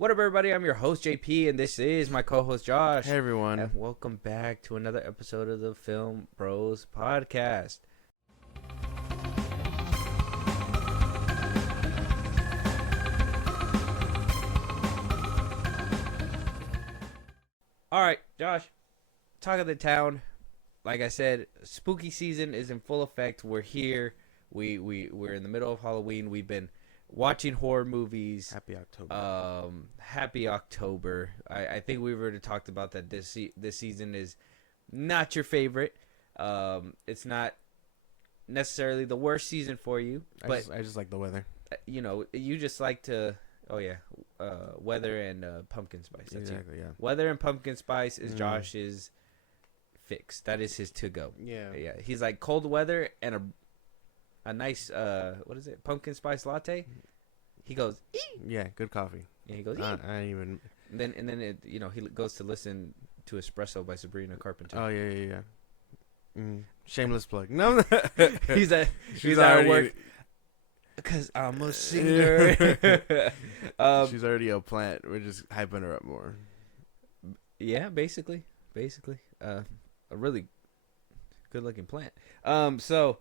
What up, everybody? I'm your host, JP, and this is my co-host, Josh. Hey, everyone. And welcome back to another episode of the Film Bros podcast. All right, Josh, talk of the town. Like I said, spooky season is in full effect. We're here. We're in the middle of Halloween. We've been watching horror movies. Happy October. Happy October. I think we've already talked about that. This season is not your favorite. It's not necessarily the worst season for you, but I just like the weather. You know, you just like to. Oh yeah, weather and pumpkin spice. That's Exactly. it. Yeah. Weather and pumpkin spice is Josh's fix. That is his to go. Yeah. Yeah. He's like cold weather and a nice what is it? Pumpkin spice latte. He goes, "Ee!" Yeah. Good coffee. Yeah, he goes, "Ee!" I ain't even. And then it, he goes to listen to Espresso by Sabrina Carpenter. Oh yeah. Shameless plug. No. he's at already, work because I'm a singer. She's already a plant. We're just hyping her up more. Yeah, basically, a really good looking plant. So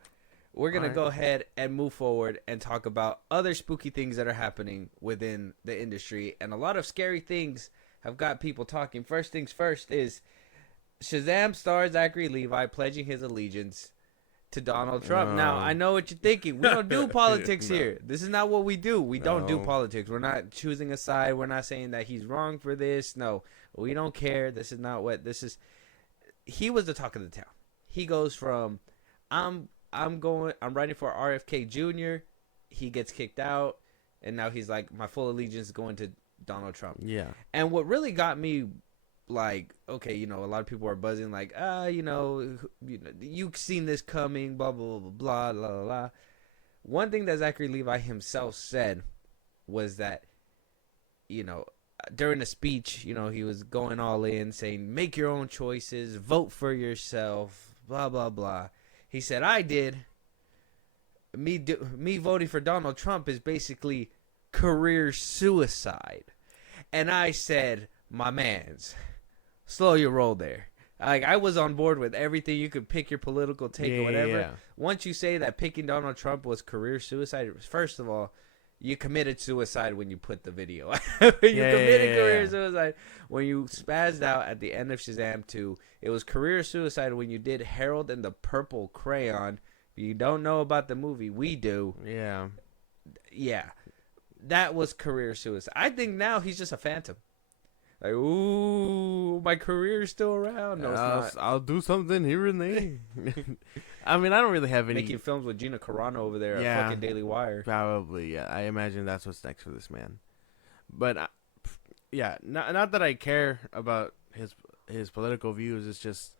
we're gonna go ahead and move forward and talk about other spooky things that are happening within the industry, and a lot of scary things have got people talking. First things first is Shazam star Zachary Levi pledging his allegiance to Donald Trump. Now, I know what you're thinking. We don't do politics here. This is not what we do. We don't do politics. We're not choosing a side. We're not saying that he's wrong for this. No, we don't care. This is not what this is. He was the talk of the town. He goes from, I'm writing for RFK Jr. He gets kicked out, and now he's like, my full allegiance is going to Donald Trump. Yeah. And what really got me, like, okay, a lot of people are buzzing, like, you've seen this coming, blah, blah, blah, blah, blah, blah, blah. One thing that Zachary Levi himself said was that, during the speech, he was going all in, saying, make your own choices, vote for yourself, blah, blah, blah. He said, I did. Me voting for Donald Trump is basically career suicide. And I said, my mans, slow your roll there. Like, I was on board with everything. You could pick your political take or whatever. Yeah. Once you say that picking Donald Trump was career suicide, first of all, you committed suicide when you put the video. Committed career suicide when you spazzed out at the end of Shazam 2. It was career suicide when you did Harold and the Purple Crayon. If you don't know about the movie, we do. Yeah. Yeah. That was career suicide. I think now he's just a phantom. Like, ooh, my career is still around. No, it's not. I'll do something here and there. I mean, I don't really have any. Making films with Gina Carano over there at fucking Daily Wire. Probably, yeah. I imagine that's what's next for this man. But, not that I care about his political views. It's just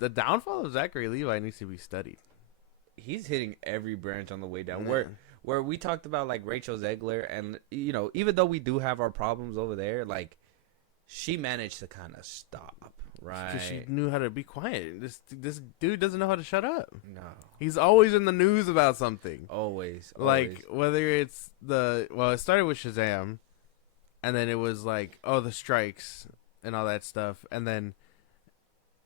the downfall of Zachary Levi needs to be studied. He's hitting every branch on the way down. Where we talked about, like, Rachel Zegler, and, even though we do have our problems over there, like, she managed to kind of stop, right? She knew how to be quiet. This dude doesn't know how to shut up. No. He's always in the news about something. Always. Like, whether it's it started with Shazam, and then it was like, the strikes and all that stuff, and then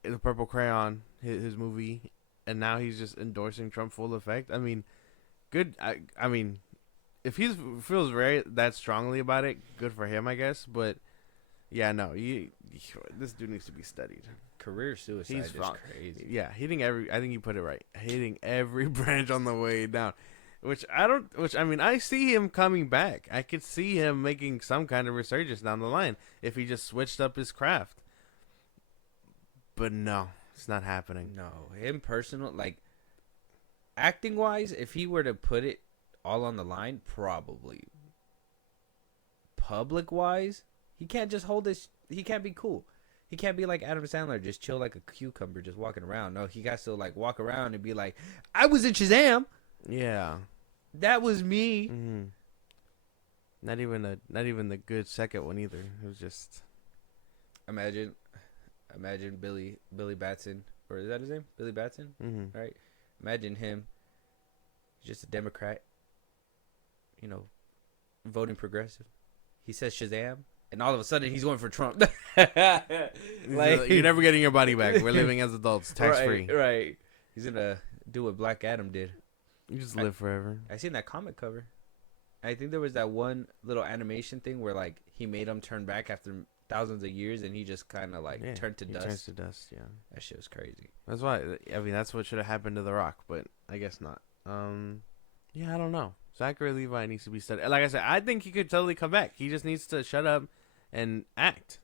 the Purple Crayon, his movie, and now he's just endorsing Trump full effect. I mean, good. I mean, if he feels that strongly about it, good for him, I guess. But yeah, no, this dude needs to be studied. Career suicide is crazy. Yeah, I think you put it right. Hitting every branch on the way down. I see him coming back. I could see him making some kind of resurgence down the line if he just switched up his craft. But no, it's not happening. No, him personal, like, acting wise, if he were to put it all on the line, probably. Public wise, he can't just hold this. He can't be cool. He can't be like Adam Sandler, just chill like a cucumber, just walking around. No, he got to like walk around and be like, I was in Shazam. Yeah, that was me. Mm-hmm. Not even the good second one either. It was just imagine Billy Batson, or is that his name? Billy Batson, right? Imagine him, just a Democrat, voting progressive. he says Shazam, and all of a sudden he's going for Trump. Like, you're never getting your body back. We're living as adults, tax free. Right. He's gonna do what Black Adam did. You just live forever. I seen that comic cover. I think there was that one little animation thing where like he made him turn back after thousands of years, and he just kind of like turned to dust. Turns to dust. Yeah, that shit was crazy. That's why. I mean, that's what should have happened to The Rock, but I guess not. Yeah, I don't know. Zachary Levi needs to be studied. Like I said, I think he could totally come back. He just needs to shut up and act.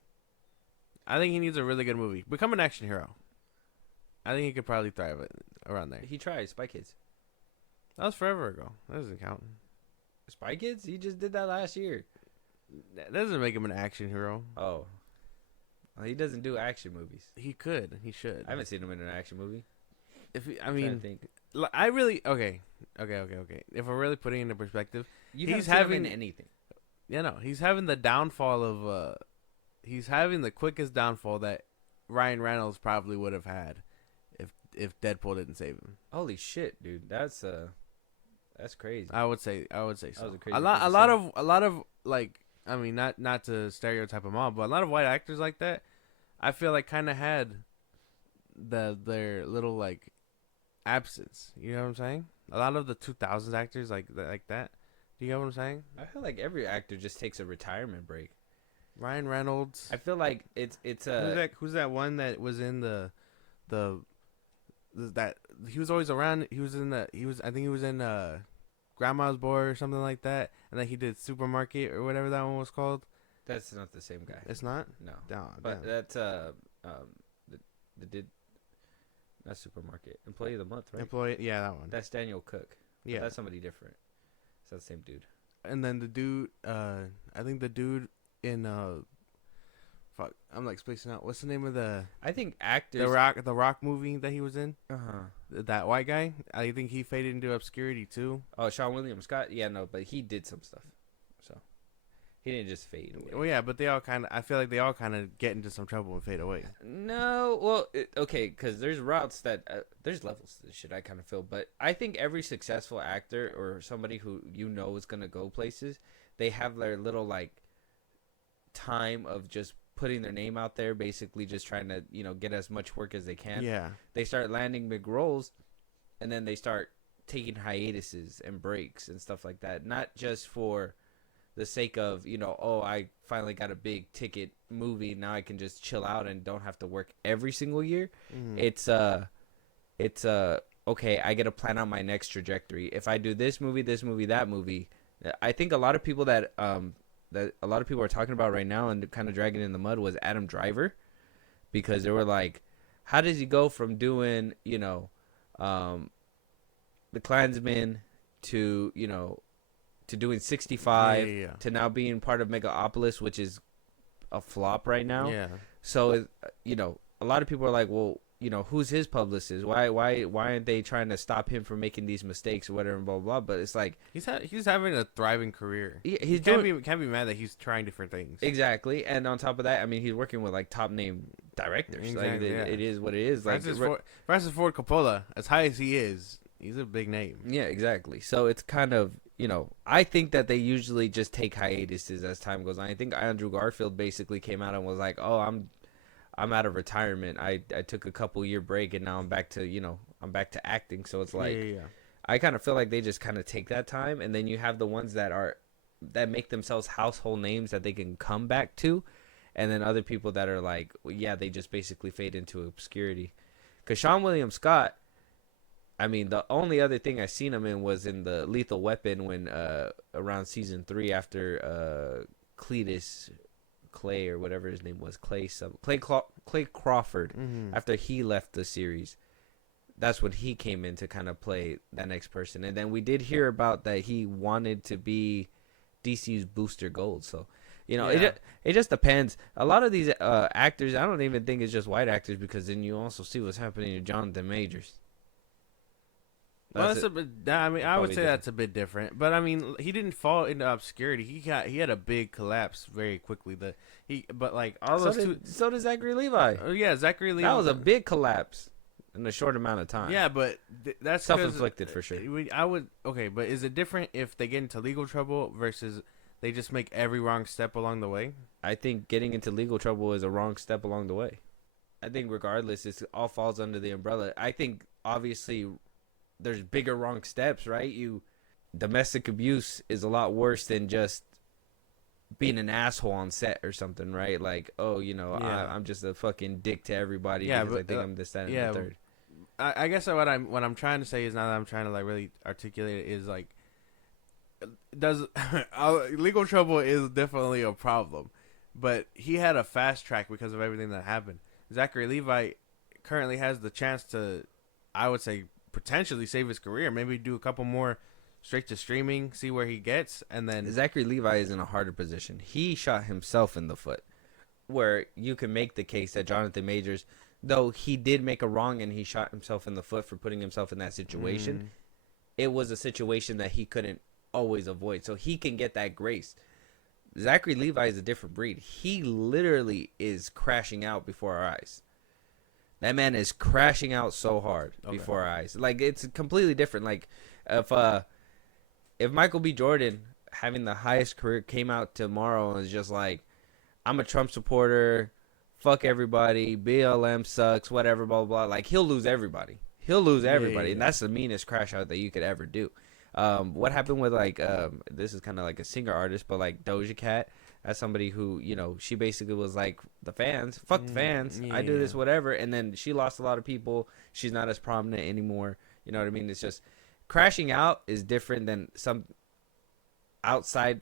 I think he needs a really good movie. Become an action hero. I think he could probably thrive around there. He tried Spy Kids. That was forever ago. That doesn't count. Spy Kids? He just did that last year. That doesn't make him an action hero. Oh. Well, he doesn't do action movies. He could. He should. I haven't seen him in an action movie. I really okay. If we're really putting it into perspective, he's having anything. Yeah, no, he's having the downfall of. He's having the quickest downfall that Ryan Reynolds probably would have had if Deadpool didn't save him. Holy shit, dude! That's crazy. I would say so. That was A lot of like, I mean, not to stereotype them all, but a lot of white actors like that, I feel like kind of had their little like absence. You know what I'm saying? A lot of the 2000s actors like that. Do you know what I'm saying? I feel like every actor just takes a retirement break. Ryan Reynolds. I feel like it's who's that one that was in the that he was always around. I think he was in Grandma's Boy or something like that, and then he did Supermarket or whatever that one was called. That's not the same guy. It's not. No, but damn. That's not Supermarket. Employee of the Month, right? Yeah, that one. That's Daniel Cook. Yeah, that's somebody different. It's not the same dude. And then the dude, I think the dude in fuck, I'm like spacing out. What's the name of I think actors. The Rock movie that he was in. That white guy. I think he faded into obscurity too. Oh, Sean William Scott. Yeah, no, but he did some stuff, so he didn't just fade away. Well, yeah, but they all kind of. I feel like they all kind of get into some trouble and fade away. No, well, okay, because there's routes that there's levels to this shit. I kind of feel, but I think every successful actor or somebody who is gonna go places, they have their little like time of just putting their name out there, basically just trying to get as much work as they can. Yeah, they start landing big roles, and then they start taking hiatuses and breaks and stuff like that, not just for the sake of I finally got a big ticket movie, now I can just chill out and don't have to work every single year. It's okay, I get to plan out my next trajectory. If I do this movie, that movie, I think a lot of people that a lot of people are talking about right now and kind of dragging in the mud was Adam Driver, because they were like, how does he go from doing The Klansman to doing 65 to now being part of Megapolis, which is a flop right now. Yeah. So a lot of people are like, well, who's his publicist? Why aren't they trying to stop him from making these mistakes or whatever and blah blah? But it's like he's having a thriving career. He can't be mad that he's trying different things. Exactly, and on top of that, I mean, he's working with like top name directors. Exactly, like it is what it is. Francis Ford Coppola, as high as he is, he's a big name. Yeah, exactly. So it's kind of I think that they usually just take hiatuses as time goes on. I think Andrew Garfield basically came out and was like, oh, I'm out of retirement. I took a couple year break and now I'm back to I'm back to acting. So it's like I kind of feel like they just kind of take that time, and then you have the ones that make themselves household names that they can come back to, and then other people that are like, well, yeah, they just basically fade into obscurity. Because Sean William Scott, I mean, the only other thing I seen him in was in the Lethal Weapon when around season 3 after Cletus Clay or whatever his name was, Clay Crawford, after he left the series. That's when he came in to kind of play that next person. And then we did hear about that he wanted to be DC's Booster Gold. So, it just depends. A lot of these actors, I don't even think it's just white actors, because then you also see what's happening to Jonathan Majors. Well, that's a bit. I mean, I would say that's a bit different, but I mean, he didn't fall into obscurity. He had a big collapse very quickly. So did Zachary Levi. Oh yeah, Zachary Levi. That was a big collapse in a short amount of time. Yeah, but that's self-inflicted for sure. But is it different if they get into legal trouble versus they just make every wrong step along the way. I think getting into legal trouble is a wrong step along the way. I think regardless, it all falls under the umbrella. I think obviously there's bigger wrong steps, right? Domestic abuse is a lot worse than just being an asshole on set or something, right? Like, oh, I'm just a fucking dick to everybody because I think I'm this, that, and the third. I guess what I'm trying to say is, now that I'm trying to like really articulate it, is like, legal trouble is definitely a problem, but he had a fast track because of everything that happened. Zachary Levi currently has the chance to, I would say, potentially save his career. Maybe do a couple more straight to streaming, see where he gets, and then Zachary Levi is in a harder position. He shot himself in the foot, where you can make the case that Jonathan Majors, though he did make a wrong and he shot himself in the foot for putting himself in that situation, it was a situation that he couldn't always avoid, so he can get that grace. Zachary Levi is a different breed. He literally is crashing out before our eyes. That man is crashing out so hard before our eyes. Like, it's completely different. Like, if Michael B. Jordan, having the highest career, came out tomorrow and was just like, I'm a Trump supporter, fuck everybody, BLM sucks, whatever, blah, blah, blah. Like, he'll lose everybody. And that's the meanest crash out that you could ever do. What happened with, like, this is kind of like a singer artist, but like Doja Cat, as somebody who, she basically was like, the fans, fuck the fans, I do this, whatever. And then she lost a lot of people. She's not as prominent anymore. You know what I mean? It's just, crashing out is different than some outside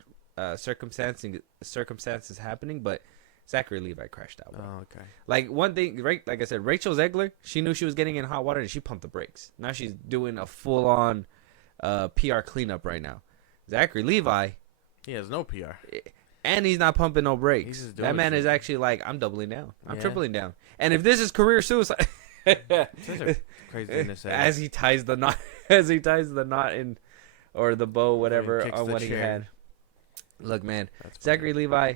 circumstances happening, but Zachary Levi crashed out. Oh, okay. Like, one thing, right? Like I said, Rachel Zegler, she knew she was getting in hot water and she pumped the brakes. Now she's doing a full-on PR cleanup right now. Zachary Levi, he has no PR, and he's not pumping no brakes. That man is actually like, I'm doubling down, I'm tripling down, and if this is career suicide, crazy thing to say. As he ties the knot, in, or the bow, whatever, on what he had. Look, man, Zachary Levi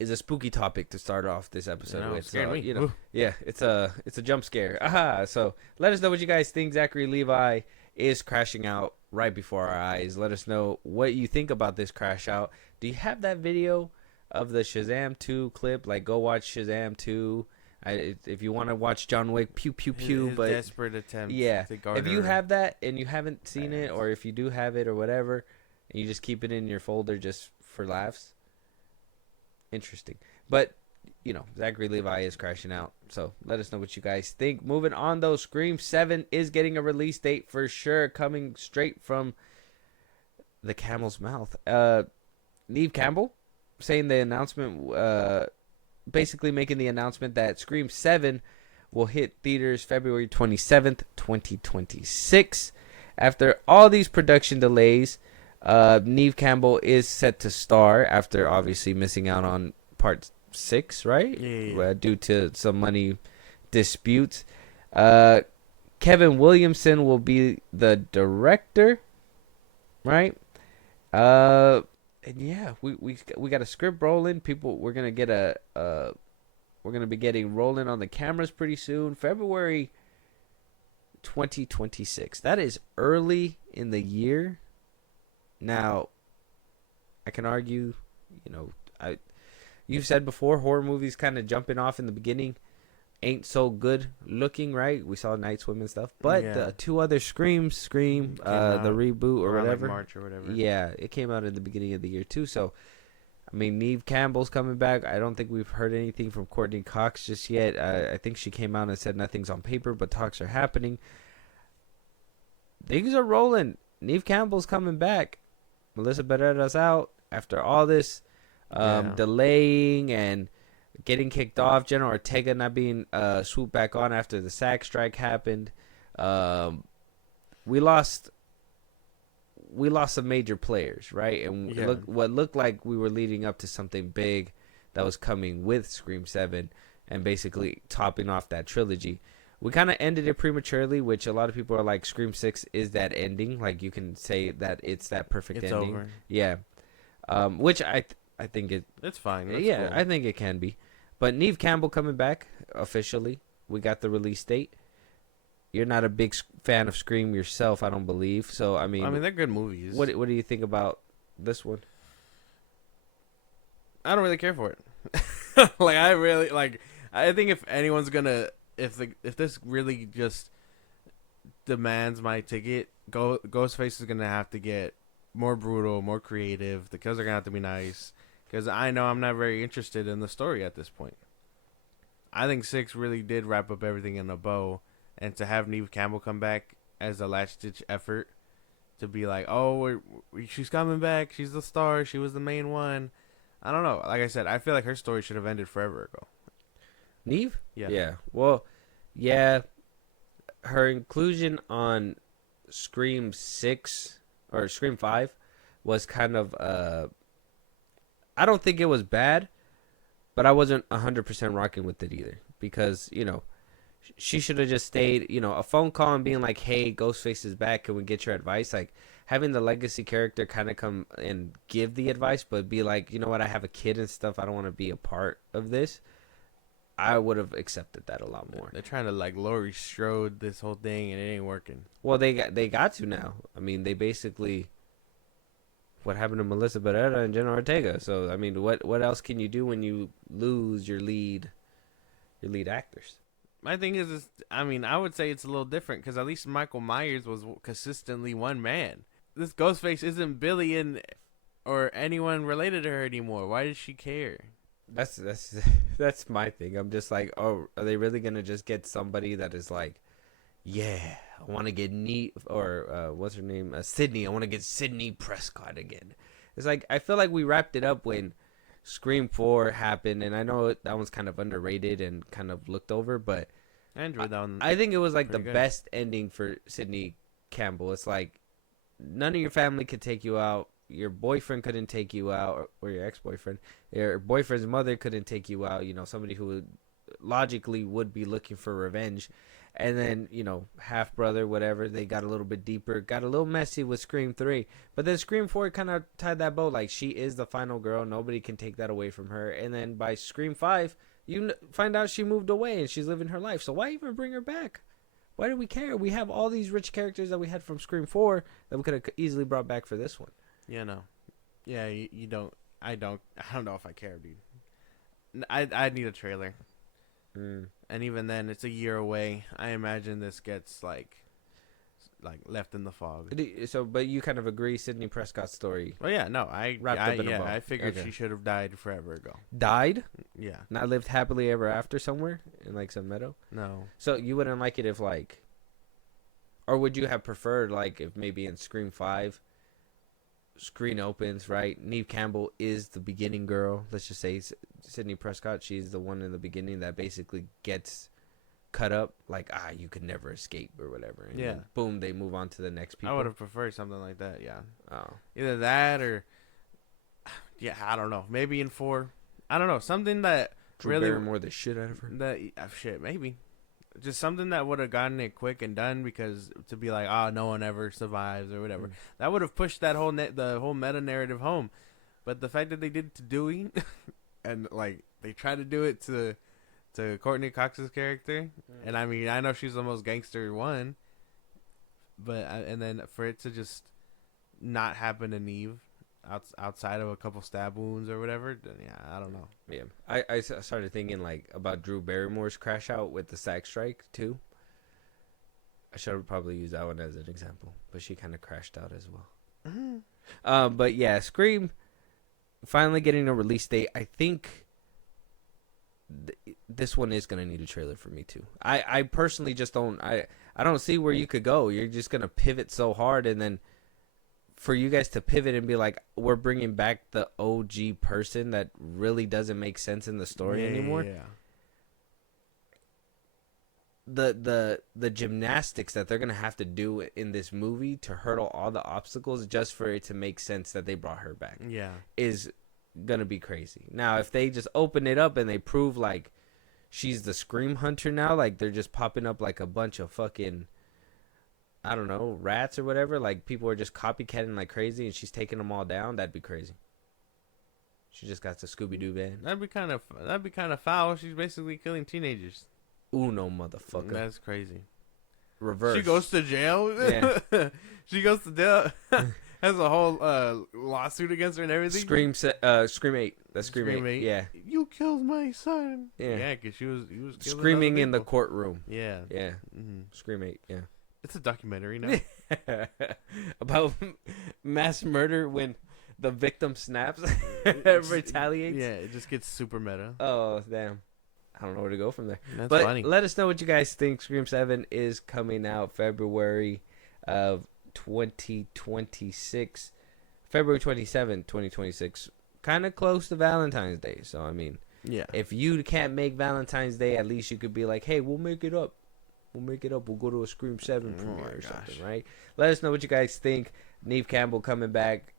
is a spooky topic to start off this episode with. So, yeah, it's a jump scare. Aha! So let us know what you guys think. Zachary Levi is crashing out right before our eyes. Let us know what you think about this crash out. Do you have that video of the Shazam 2 clip? Like, go watch Shazam 2. If you want to watch John Wick, pew pew pew. His but desperate attempt. Yeah, to garner if you have that and you haven't seen it, or if you do have it or whatever, and you just keep it in your folder just for laughs, interesting. But Zachary Levi is crashing out. So let us know what you guys think. Moving on, though, Scream 7 is getting a release date for sure, coming straight from the camel's mouth. Neve Campbell saying the announcement, basically making the announcement that Scream 7 will hit theaters February 27th, 2026. After all these production delays, Neve Campbell is set to star after obviously missing out on part 6, right? Yeah. Due to some money disputes. Kevin Williamson will be the director, right? And yeah, we got a script rolling. We're gonna get we're gonna be getting rolling on the cameras pretty soon. February 2026. That is early in the year. Now, I can argue, you've said before, horror movies kind of jumping off in the beginning ain't so good looking, right? We saw Night Swim and stuff, but the two other Scream, the reboot or whatever, like March or whatever. Yeah, it came out in the beginning of the year too. So, I mean, Neve Campbell's coming back. I don't think we've heard anything from Courtney Cox just yet. I think she came out and said nothing's on paper, but talks are happening. Things are rolling. Neve Campbell's coming back. Melissa Barrera's out after all this delaying and getting kicked off. Jenna Ortega not being swooped back on after the SAG strike happened. We lost some major players, right? And what looked like we were leading up to something big that was coming with Scream 7 and basically topping off that trilogy. We kind of ended it prematurely, which a lot of people are like, Scream 6 is that ending. Like, you can say that it's that perfect ending. Over. Yeah. Which I think it's fine. That's cool. I think it can be. But Neve Campbell coming back officially. We got the release date. You're not a big fan of Scream yourself, I don't believe. So, I mean, they're good movies. What do you think about this one? I don't really care for it. Like I really like. I think if anyone's gonna, if this really just demands my ticket, Ghostface is gonna have to get more brutal, more creative. The kills are gonna have to be nice, because I know I'm not very interested in the story at this point. I think 6 really did wrap up everything in a bow, and to have Neve Campbell come back as a last ditch effort to be like, oh, she's coming back, she's the star, she was the main one. I don't know. Like I said, I feel like her story should have ended forever ago. Neve? Yeah. Yeah. Well, yeah. Her inclusion on Scream 6 or Scream 5 was kind of, I don't think it was bad, but I wasn't 100% rocking with it either. Because, you know, she should have just stayed, you know, a phone call and being like, hey, Ghostface is back, can we get your advice? Like, having the legacy character kind of come and give the advice, but be like, you know what, I have a kid and stuff, I don't want to be a part of this. I would have accepted that a lot more. They're trying to like Laurie Strode this whole thing, and it ain't working. Well, they got to now. I mean, they basically, what happened to Melissa Barrera and Jenna Ortega? So I mean, what else can you do when you lose your lead actors? My thing is, I mean, I would say it's a little different because at least Michael Myers was consistently one man. This Ghostface isn't Billy or anyone related to her anymore. Why does she care? That's my thing. I'm just like, oh, are they really gonna just get somebody that is like, yeah, I want to get neat, or what's her name, Sydney? I want to get Sydney Prescott again. It's like, I feel like we wrapped it up when Scream 4 happened, and I know that one's kind of underrated and kind of looked over, but I enjoyed that one. I think it was like the good. best ending for Sydney Campbell. It's like, none of your family could take you out. Your boyfriend couldn't take you out, or your ex-boyfriend. Your boyfriend's mother couldn't take you out. You know, somebody who logically would be looking for revenge. And then, you know, half brother, whatever, they got a little bit deeper, got a little messy with Scream 3. But then Scream 4 kind of tied that bow. Like, she is the final girl. Nobody can take that away from her. And then by Scream 5, you find out she moved away and she's living her life. So why even bring her back? Why do we care? We have all these rich characters that we had from Scream 4 that we could have easily brought back for this one. Yeah, no. Yeah, you don't. I don't know if I care, dude. I need a trailer. And even then, it's a year away. I imagine this gets like left in the fog. So, but you kind of agree, Sydney Prescott's story. Well, yeah, no, I figured Okay. she should have died forever ago. Died? Yeah. Not lived happily ever after somewhere in like some meadow? No. So you wouldn't like it if like, or would you have preferred like if maybe in Scream 5, screen opens, right? Neve Campbell is the beginning girl. Let's just say Sydney Prescott, she's the one in the beginning that basically gets cut up. Like, you could never escape or whatever. And then boom, they move on to the next people. I would have preferred something like that, yeah. Oh. Either that or, yeah, I don't know. Maybe in 4. I don't know. Something that Drew really... Barrymore the shit out of her. That, shit, maybe. Just something that would have gotten it quick and done, because to be like, no one ever survives or whatever, that would have pushed that whole the whole meta narrative home. But the fact that they did it to Dewey, and like they tried to do it to Courtney Cox's character, and I mean, I know she's the most gangster one, but and then for it to just not happen to Neve outside of a couple stab wounds or whatever, then yeah, I don't know. Yeah, I started thinking like about Drew Barrymore's crash out with the SAG strike too. I should probably use that one as an example, but she kind of crashed out as well. But yeah, Scream finally getting a release date. I think this one is gonna need a trailer for me too. I personally just don't. I don't see where you could go. You're just gonna pivot so hard, and then for you guys to pivot and be like, we're bringing back the OG person that really doesn't make sense in the story anymore. Yeah. The gymnastics that they're gonna have to do in this movie to hurdle all the obstacles just for it to make sense that they brought her back, is gonna be crazy. Now, if they just open it up and they prove like she's the Scream Hunter now, like they're just popping up like a bunch of fucking, I don't know, rats or whatever, like people are just copycatting like crazy and she's taking them all down, that'd be crazy. She just got the Scooby-Doo band. That'd be kind of foul. She's basically killing teenagers. Uno, motherfucker. That's crazy. Reverse. She goes to jail. Yeah. She goes to jail. has a whole lawsuit against her and everything. Scream 8. That's Scream 8. Yeah. You killed my son. Yeah. Yeah, because he was killing Screaming other in the people. courtroom. Yeah. Yeah. Mm-hmm. Scream 8. Yeah. It's a documentary now. About mass murder when the victim snaps, retaliates. Yeah, it just gets super meta. Oh, damn. I don't know where to go from there. That's but funny. let us know what you guys think. Scream 7 is coming out February of 2026. February 27, 2026. Kind of close to Valentine's Day. So, I mean, Yeah. if you can't make Valentine's Day, at least you could be like, hey, we'll make it up. We'll make it up. We'll go to a Scream 7 premiere or something, right? Let us know what you guys think. Neve Campbell coming back.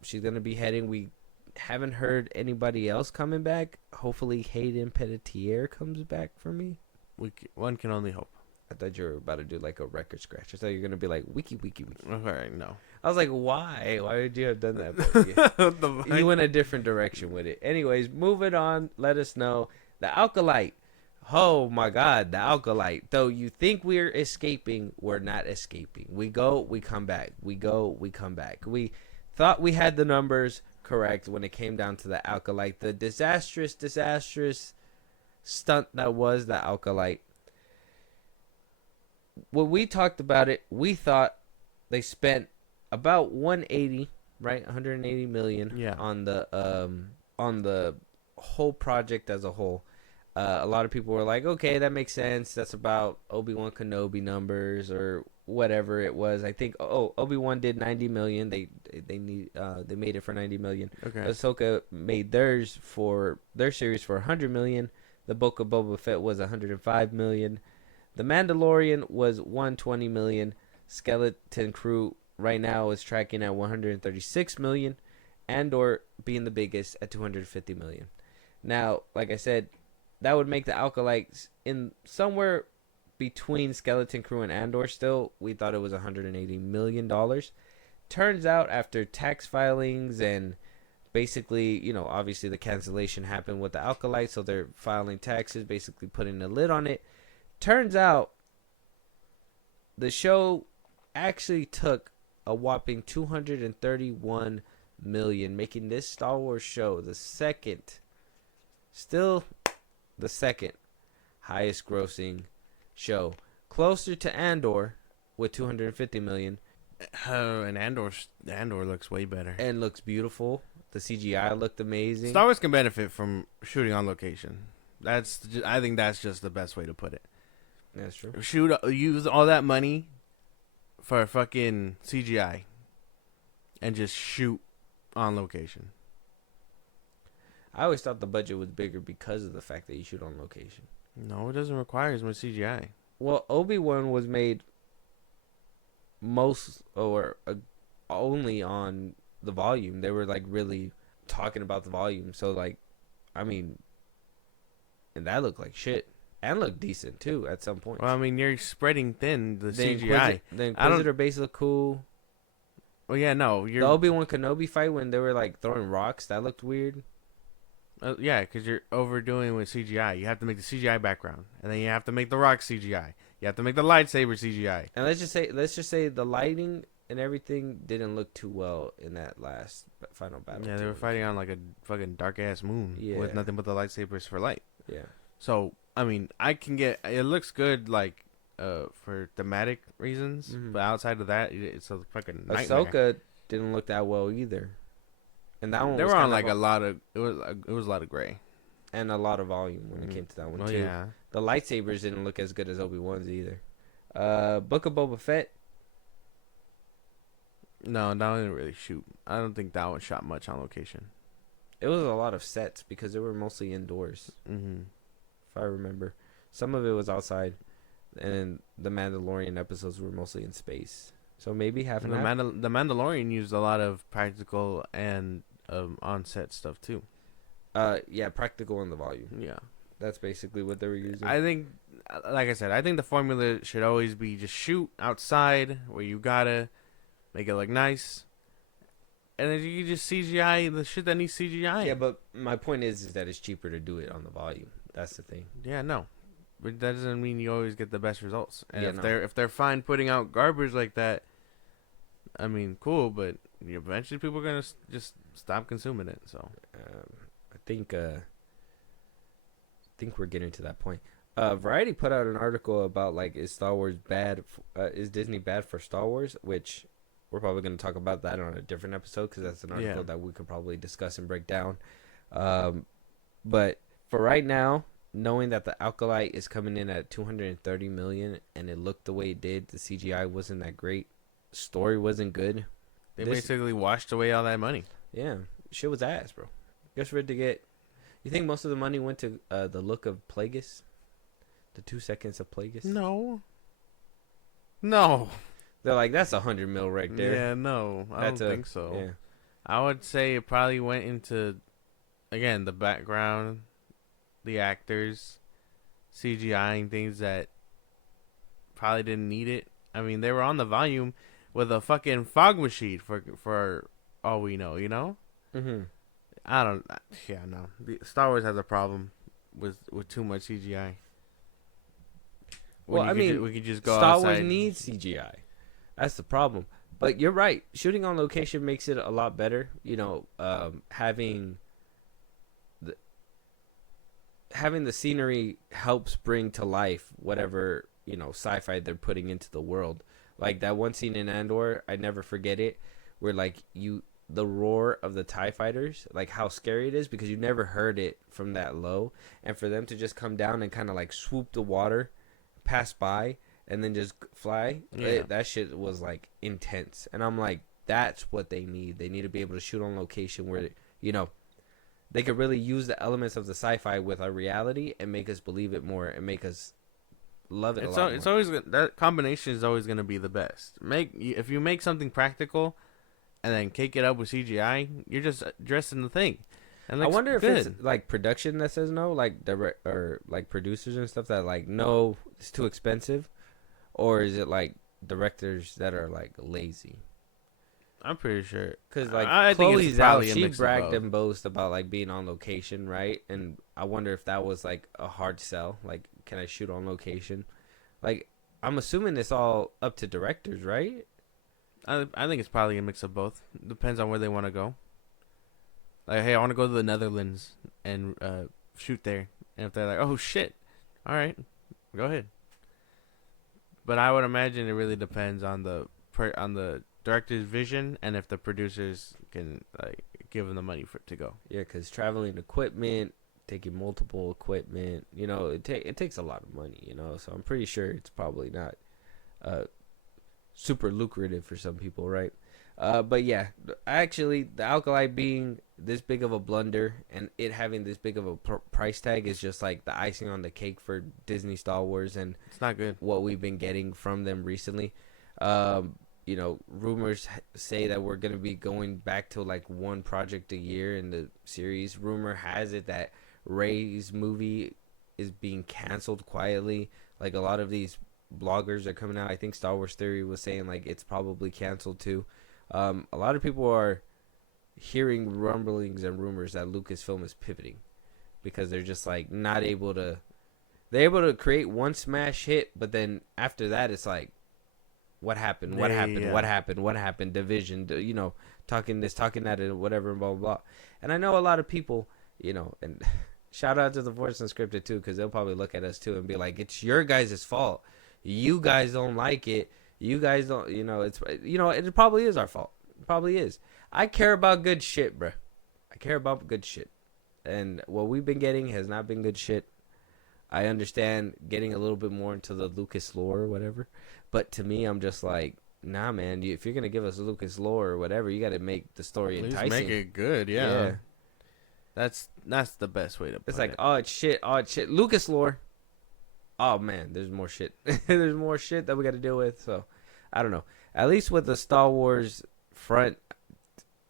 She's going to be heading. We haven't heard anybody else coming back. Hopefully Hayden Panettiere comes back for me. One can only hope. I thought you were about to do like a record scratch. I thought you were going to be like, wiki. Okay, no. I was like, why? Why would you have done that? You went a different direction with it. Anyways, moving on. Let us know. The Alkalite. Oh my God, the Alkalite. Though you think we're escaping, we're not escaping. We go, we come back. We go, we come back. We thought we had the numbers correct when it came down to the Alkalite. The disastrous stunt that was the Alkalite. When we talked about it, we thought they spent about 180, right? 180 million on the whole project as a whole. A lot of people were like, okay, that makes sense. That's about Obi-Wan Kenobi numbers or whatever it was. I think Obi-Wan did 90 million. They made it for 90 million. Okay. Ahsoka made their series for 100 million. The Book of Boba Fett was 105 million. The Mandalorian was 120 million. Skeleton Crew right now is tracking at 136 million. Andor being the biggest at 250 million. Now, like I said, that would make the Alkalites in somewhere between Skeleton Crew and Andor still. We thought it was $180 million. Turns out after tax filings and basically, obviously the cancellation happened with the Alkalites, so they're filing taxes, basically putting a lid on it. Turns out the show actually took a whopping $231 million, making this Star Wars show the second highest grossing show, closer to Andor with 250 million. And Andor looks way better And looks beautiful. The CGI looked amazing. Star Wars can benefit from shooting on location. I think that's just the best way to put it. That's true. Use all that money for fucking CGI and just shoot on location. I always thought the budget was bigger because of the fact that you shoot on location. No, it doesn't require as much CGI. Well, Obi-Wan was made only on the volume. They were like really talking about the volume. So and that looked like shit. And looked decent too at some point. Well, you're spreading thin the CGI. The Inquisitor base looked cool. Well, yeah, no. The Obi-Wan Kenobi fight when they were like throwing rocks, that looked weird. Yeah, because you're overdoing with CGI. You have to make the CGI background, and then you have to make the rock CGI. You have to make the lightsaber CGI. And let's just say the lighting and everything didn't look too well in that last final battle. Yeah, they were fighting on like a fucking dark ass moon with nothing but the lightsabers for light. Yeah. So I can get it looks good for thematic reasons, but outside of that, it's a fucking nightmare. Ahsoka didn't look that well either. And that one they were on like a lot of it was a lot of gray and a lot of volume when it came to that one too. Yeah. The lightsabers didn't look as good as Obi-Wan's either. Book of Boba Fett. No, that one didn't really shoot. I don't think that one shot much on location. It was a lot of sets because they were mostly indoors. Mm-hmm. If I remember, some of it was outside, and the Mandalorian episodes were mostly in space. So maybe half and half. The Mandalorian used a lot of practical and on-set stuff too. Yeah, practical in the volume. Yeah, that's basically what they were using. I think, like I said, I think the formula should always be just shoot outside where you gotta make it look nice, and then you just CGI the shit that needs CGI. Yeah, but my point is that it's cheaper to do it on the volume. That's the thing. Yeah, no. But that doesn't mean you always get the best results. And Yeah, if they're fine putting out garbage like that, cool. But eventually people are gonna just stop consuming it. So I think we're getting to that point. Variety put out an article about like is Star Wars bad? Is Disney bad for Star Wars? Which we're probably going to talk about that on a different episode because that's an article that we could probably discuss and break down. But for right now, knowing that the Alkalite is coming in at 230 million and it looked the way it did, the CGI wasn't that great, story wasn't good. They basically washed away all that money. Yeah, shit was ass, bro. Just for it to get. You think most of the money went to the look of Plagueis? The 2 seconds of Plagueis? No. They're like, that's 100 mil right there. Yeah, no. I don't think so. Yeah. I would say it probably went into, again, the background, the actors, CGIing things that probably didn't need it. I mean, they were on the volume with a fucking fog machine for all we know, you know? Mm-hmm. I don't. Yeah, no. Star Wars has a problem with too much CGI. Well, I mean, we could just go Star outside. Wars needs CGI. That's the problem. But you're right. Shooting on location makes it a lot better. You know, having the scenery helps bring to life whatever, you know, sci-fi they're putting into the world. Like that one scene in Andor, I never forget it, where like the roar of the TIE fighters, like how scary it is because you never heard it from that low, and for them to just come down and kind of like swoop the water, pass by, and then just fly, that shit was like intense. And I'm like, that's what they need. They need to be able to shoot on location where, you know, they could really use the elements of the sci-fi with our reality and make us believe it more and make us love it a lot more. It's always that combination is always going to be the best. If you make something practical and then cake it up with CGI, you're just dressing the thing. And I wonder if it's like production that says no, like or like producers and stuff that like no, it's too expensive, or is it like directors that are like lazy? I'm pretty sure because like I Chloe's out, she bragged and boast about like being on location, right? And I wonder if that was like a hard sell. Like, can I shoot on location? Like, I'm assuming it's all up to directors, right? I think it's probably a mix of both. Depends on where they want to go. Like, hey, I want to go to the Netherlands and shoot there. And if they're like, oh shit, all right, go ahead. But I would imagine it really depends on the director's vision and if the producers can like give them the money for it to go. Yeah, because traveling equipment, taking multiple equipment, you know, it takes a lot of money, you know. So I'm pretty sure it's probably not super lucrative for some people, right? But yeah, actually, the Alkalite being this big of a blunder and it having this big of a price tag is just like the icing on the cake for Disney Star Wars, and it's not good. What we've been getting from them recently. You know, rumors say that we're going to be going back to like one project a year in the series. Rumor has it that Rey's movie is being canceled quietly. Like a lot of these bloggers are coming out. I think Star Wars Theory was saying like it's probably canceled too. A lot of people are hearing rumblings and rumors that Lucasfilm is pivoting because they're just like not able to. They're able to create one smash hit, but then after that, it's like, what happened? What happened? Yeah. What happened? What happened? Division, you know, talking this, talking that, and whatever, and blah, blah, blah. And I know a lot of people, you know, and shout out to the Voice Unscripted too, because they'll probably look at us too and be like, it's your guys' fault. You guys don't like it. You guys don't, you know, it's, you know, it probably is our fault. It probably is. I care about good shit, bro. I care about good shit. And what we've been getting has not been good shit. I understand getting a little bit more into the Lucas lore or whatever. But to me, I'm just like, nah, man. If you're going to give us Lucas lore or whatever, you got to make the story enticing. Make it good, yeah. That's the best way to put it. It's like, oh, it's shit. Lucas lore. Oh, man, there's more shit. There's more shit that we got to deal with. So, I don't know. At least with the Star Wars front,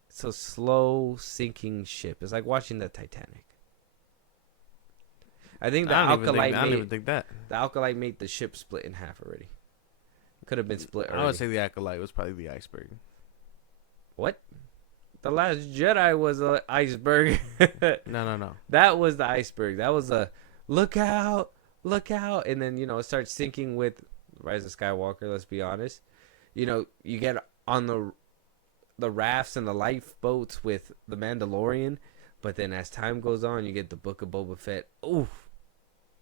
it's a slow sinking ship. It's like watching the Titanic. I think the Alkalite made the ship split in half already. Could have been split already. I would say the Acolyte was probably the iceberg. What? The Last Jedi was an iceberg. No. That was the iceberg. That was a look out, and then, you know, it starts sinking with Rise of Skywalker. Let's be honest. You know, you get on the rafts and the lifeboats with the Mandalorian, but then as time goes on, you get the Book of Boba Fett. Oof,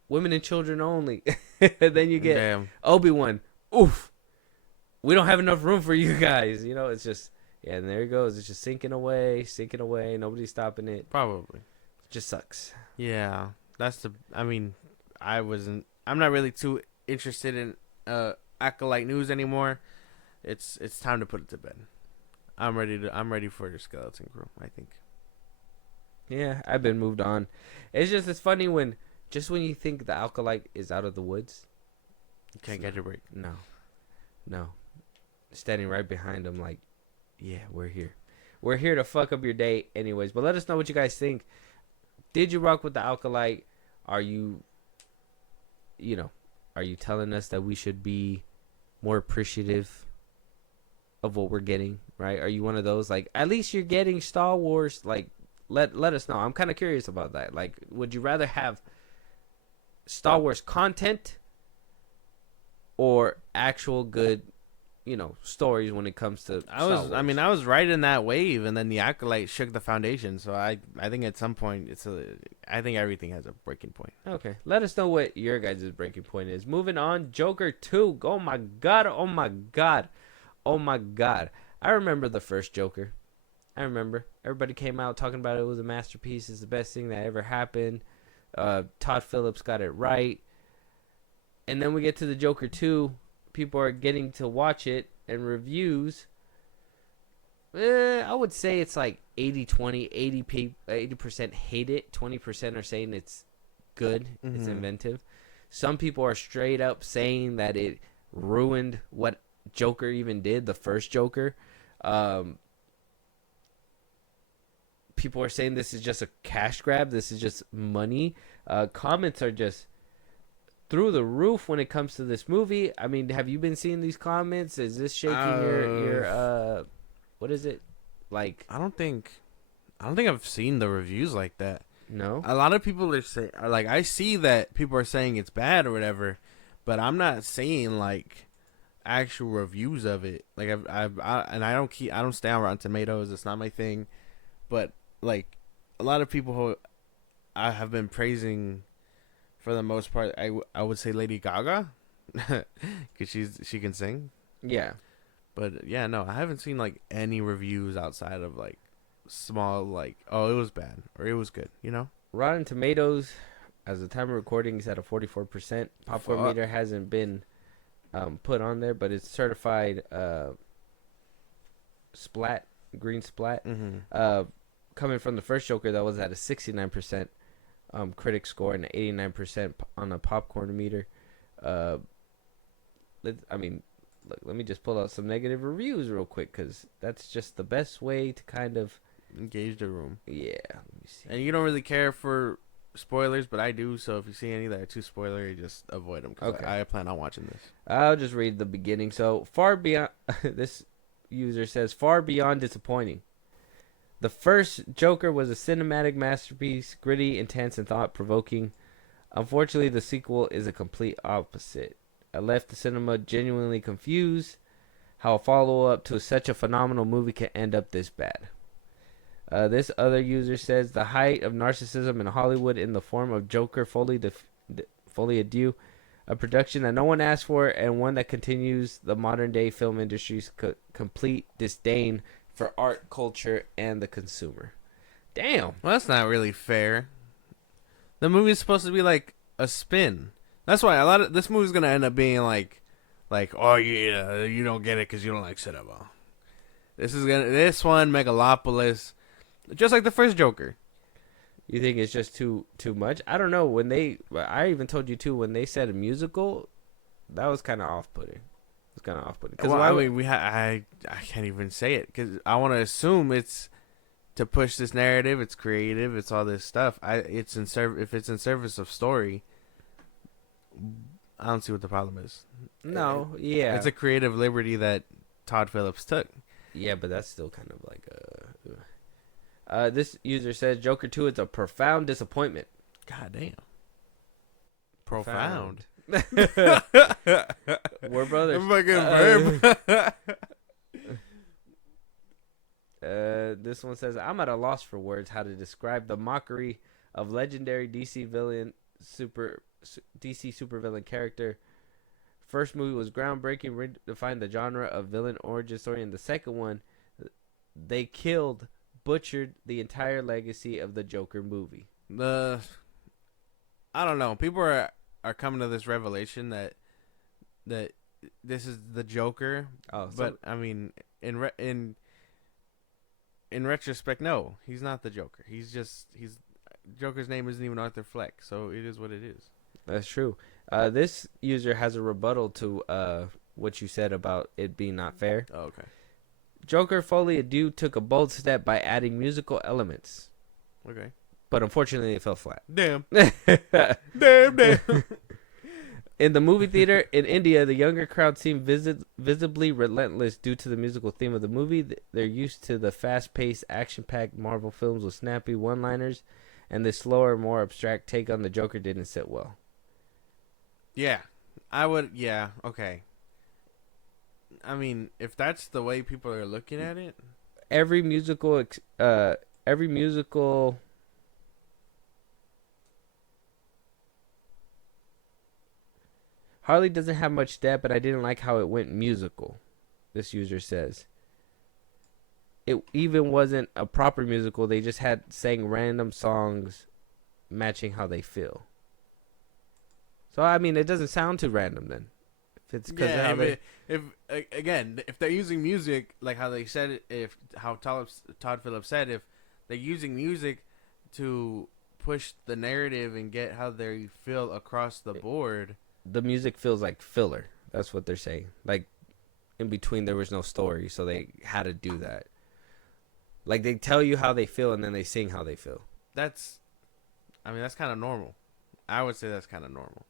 women and children only. Then you get Obi-Wan. Oof, we don't have enough room for you guys. You know, it's just and there it goes. It's just sinking away. Nobody's stopping it. Probably, it just sucks. Yeah, that's the. I mean, I'm not really too interested in Acolyte news anymore. It's time to put it to bed. I'm ready for the Skeleton Crew, I think. Yeah, I've been moved on. It's funny when you think the Acolyte is out of the woods, you can't get a break. No, standing right behind them, like, yeah, we're here. We're here to fuck up your day, anyways. But let us know what you guys think. Did you rock with the Acolyte? Are you telling us that we should be more appreciative of what we're getting, right? Are you one of those, like, at least you're getting Star Wars? Like, let us know. I'm kind of curious about that. Like, would you rather have Star Wars content or actual good, stories when it comes to Star Wars? I was right in that wave, and then the Acolyte shook the foundation. So I think at some point I think everything has a breaking point. Okay, let us know what your guys' breaking point is. Moving on, Joker 2. Oh my god! Oh my god! Oh my god! I remember the first Joker. I remember everybody came out talking about it was a masterpiece. It's the best thing that ever happened. Todd Phillips got it right. And then we get to the Joker 2. People are getting to watch it, and reviews, I would say it's like 80-20. 80% hate it. 20% are saying it's good. Mm-hmm. It's inventive. Some people are straight up saying that it ruined what Joker even did, the first Joker. People are saying this is just a cash grab. This is just money. Comments are just through the roof when it comes to this movie. I mean, have you been seeing these comments? Is this shaking your what is it? Like, I don't think I've seen the reviews like that. No. A lot of people are saying, like, I see that people are saying it's bad or whatever, but I'm not seeing like actual reviews of it. Like, I don't stay on Rotten Tomatoes. It's not my thing. But like, a lot of people who I have been praising, for the most part, I would say Lady Gaga, because she can sing. Yeah. But yeah, no, I haven't seen like any reviews outside of like small, like, oh, it was bad or it was good, Rotten Tomatoes, as the time of recording, is at a 44%. Popcorn meter hasn't been put on there, but it's certified splat, green splat. Mm-hmm. Coming from the first Joker, that was at a 69% critic score and 89% on a popcorn meter. Let me just pull out some negative reviews real quick, because that's just the best way to kind of engage the room. Yeah, let me see. And you don't really care for spoilers, but I do. So if you see any that are too spoilery, just avoid them. Because I plan on watching this. I'll just read the beginning. So, far beyond this user says, far beyond disappointing. The first Joker was a cinematic masterpiece, gritty, intense, and thought-provoking. Unfortunately, the sequel is a complete opposite. I left the cinema genuinely confused how a follow-up to such a phenomenal movie can end up this bad. This other user says, the height of narcissism in Hollywood in the form of Joker fully adieu, a production that no one asked for, and one that continues the modern-day film industry's complete disdain for art, culture, and the consumer. Damn. Well, that's not really fair. The movie is supposed to be like a spin. That's why this movie's gonna end up being like, oh yeah, you don't get it because you don't like cinema. This one Megalopolis, just like the first Joker. You think it's just too much? I don't know. I even told you too, when they said a musical, that was kind of off-putting. It's kind of off-putting. Well, I can't even say it because I want to assume it's to push this narrative. It's creative. It's all this stuff. If it's in service of story, I don't see what the problem is. No, yeah, it's a creative liberty that Todd Phillips took. Yeah, but that's still kind of like this user says Joker 2 is a profound disappointment. God damn. Profound. We're brothers. Fucking verb. This one says, I'm at a loss for words how to describe the mockery of legendary DC supervillain character. First movie was groundbreaking, redefined the genre of villain origin story. And the second one, they butchered the entire legacy of the Joker movie. I don't know. People are coming to this revelation that this is the Joker. Oh, but I mean, in retrospect, no, he's not the Joker. He's Joker's name isn't even Arthur Fleck, so it is what it is. That's true. This user has a rebuttal to what you said about it being not fair. Oh, okay. Joker Folie à Deux took a bold step by adding musical elements. Okay. But unfortunately, it fell flat. Damn. Damn. In the movie theater in India, the younger crowd seemed visibly relentless due to the musical theme of the movie. They're used to the fast-paced, action-packed Marvel films with snappy one-liners, and this slower, more abstract take on the Joker didn't sit well. Yeah. I would, yeah, okay. I mean, if that's the way people are looking at it. Every musical Harley doesn't have much depth, but I didn't like how it went musical, this user says. It even wasn't a proper musical. They just sang random songs matching how they feel. So, I mean, it doesn't sound too random then. If it's because if they're using music, like how they said it, how Todd Phillips said, if they're using music to push the narrative and get how they feel across the board. The music feels like filler. That's what they're saying. Like, in between, there was no story, so they had to do that. Like, they tell you how they feel, and then they sing how they feel. That's kind of normal. I would say that's kind of normal.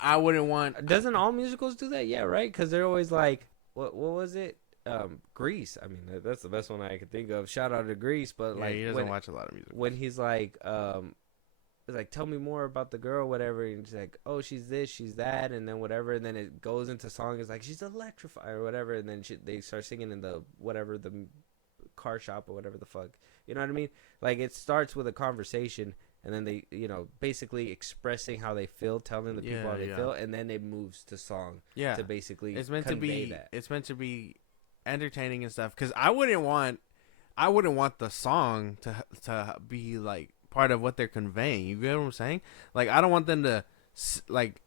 I wouldn't want... Doesn't all musicals do that? Yeah, right? Because they're always like, what was it? Grease. I mean, that's the best one I could think of. Shout out to Grease, but yeah, like... he doesn't watch a lot of music. When he's like, it's like, tell me more about the girl, whatever, and she's like, oh, she's this, she's that, and then whatever, and then it goes into song, it's like, she's electrified, or whatever, and then they start singing in the car shop, or whatever the fuck, you know what I mean? Like, it starts with a conversation, and then they, basically expressing how they feel, telling the people how they feel, and then it moves to song, to basically convey that. It's meant to be entertaining and stuff, because I wouldn't want the song to be, like, part of what they're conveying. You get what I'm saying? Like, I don't want them to like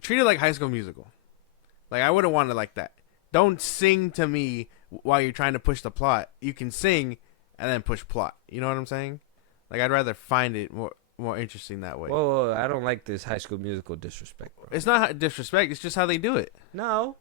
treat it like High School Musical. Like, I wouldn't want it like that. Don't sing to me while you're trying to push the plot. You can sing and then push plot. You know what I'm saying? Like, I'd rather find it more interesting that way. Whoa, I don't like this High School Musical disrespect, bro. It's not disrespect. It's just how they do it. No,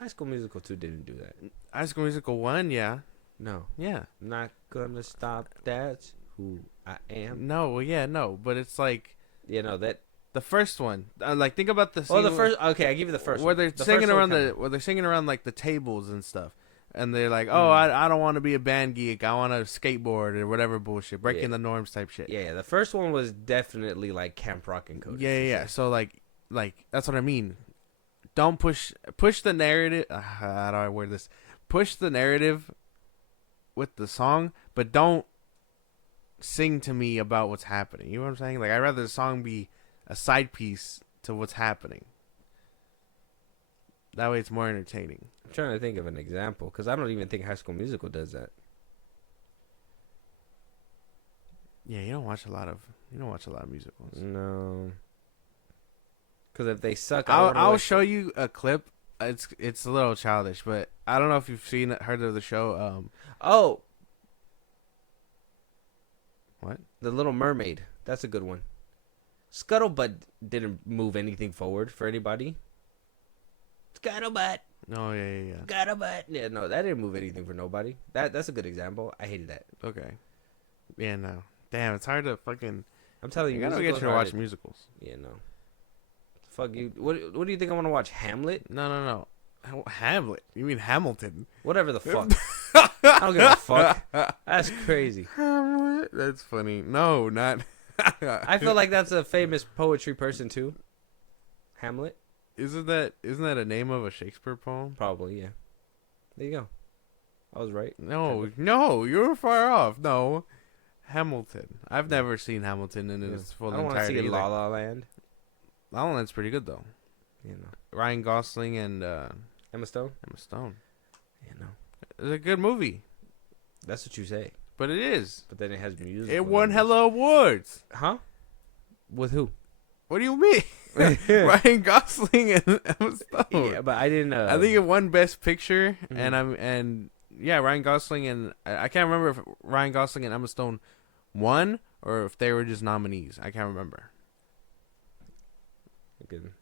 High School Musical 2 didn't do that. High School Musical 1, yeah. No. Yeah. Not gonna stop. That's who I am. No, well, yeah, no, but it's like, that the first one. Like, think about the. Well, the first. Okay, I give you the first. Where they're singing around where they're singing around like the tables and stuff, and they're like, "Oh, I don't want to be a band geek. I want to skateboard or whatever bullshit, breaking the norms type shit." Yeah, the first one was definitely like camp rock and coded. Yeah. So like that's what I mean. Don't push the narrative. How do I word this? Push the narrative with the song, but don't sing to me about what's happening. You know what I'm saying? Like, I'd rather the song be a side piece to what's happening. That way it's more entertaining. I'm trying to think of an example, because I don't even think High School Musical does that. Yeah, you don't watch a lot of musicals. No. Because if they suck, I'll show you a clip. It's a little childish, but I don't know if you've heard of the show. What? The Little Mermaid. That's a good one. Scuttlebutt didn't move anything forward for anybody. Scuttlebutt. Oh, yeah. Scuttlebutt. Yeah, no, that didn't move anything for nobody. That's a good example. I hated that. Okay. Yeah, no. Damn, it's hard to fucking... I'm telling you, I gotta get you to watch musicals. Yeah, no. Fuck you. What do you think I want to watch? Hamlet? No. Hamlet? You mean Hamilton? Whatever the fuck. I don't give a fuck. That's crazy. Hamlet? That's funny. No, not... I feel like that's a famous poetry person too. Hamlet? Isn't that a name of a Shakespeare poem? Probably, yeah. There you go. I was right. No, you were far off. No, Hamilton. I've never seen Hamilton in its full I don't want to entirety. see La La Land. La La Land's pretty good though. You know, Ryan Gosling and Emma Stone. Emma Stone. You know, It's a good movie, that's what you say. but it is. But then it has music. It won hella awards. Huh? With who? What do you mean? Ryan Gosling and Emma Stone. Yeah, but I didn't. I think it won Best Picture, Mhm. and Ryan Gosling and I can't remember if Ryan Gosling and Emma Stone won or if they were just nominees. I can't remember. You can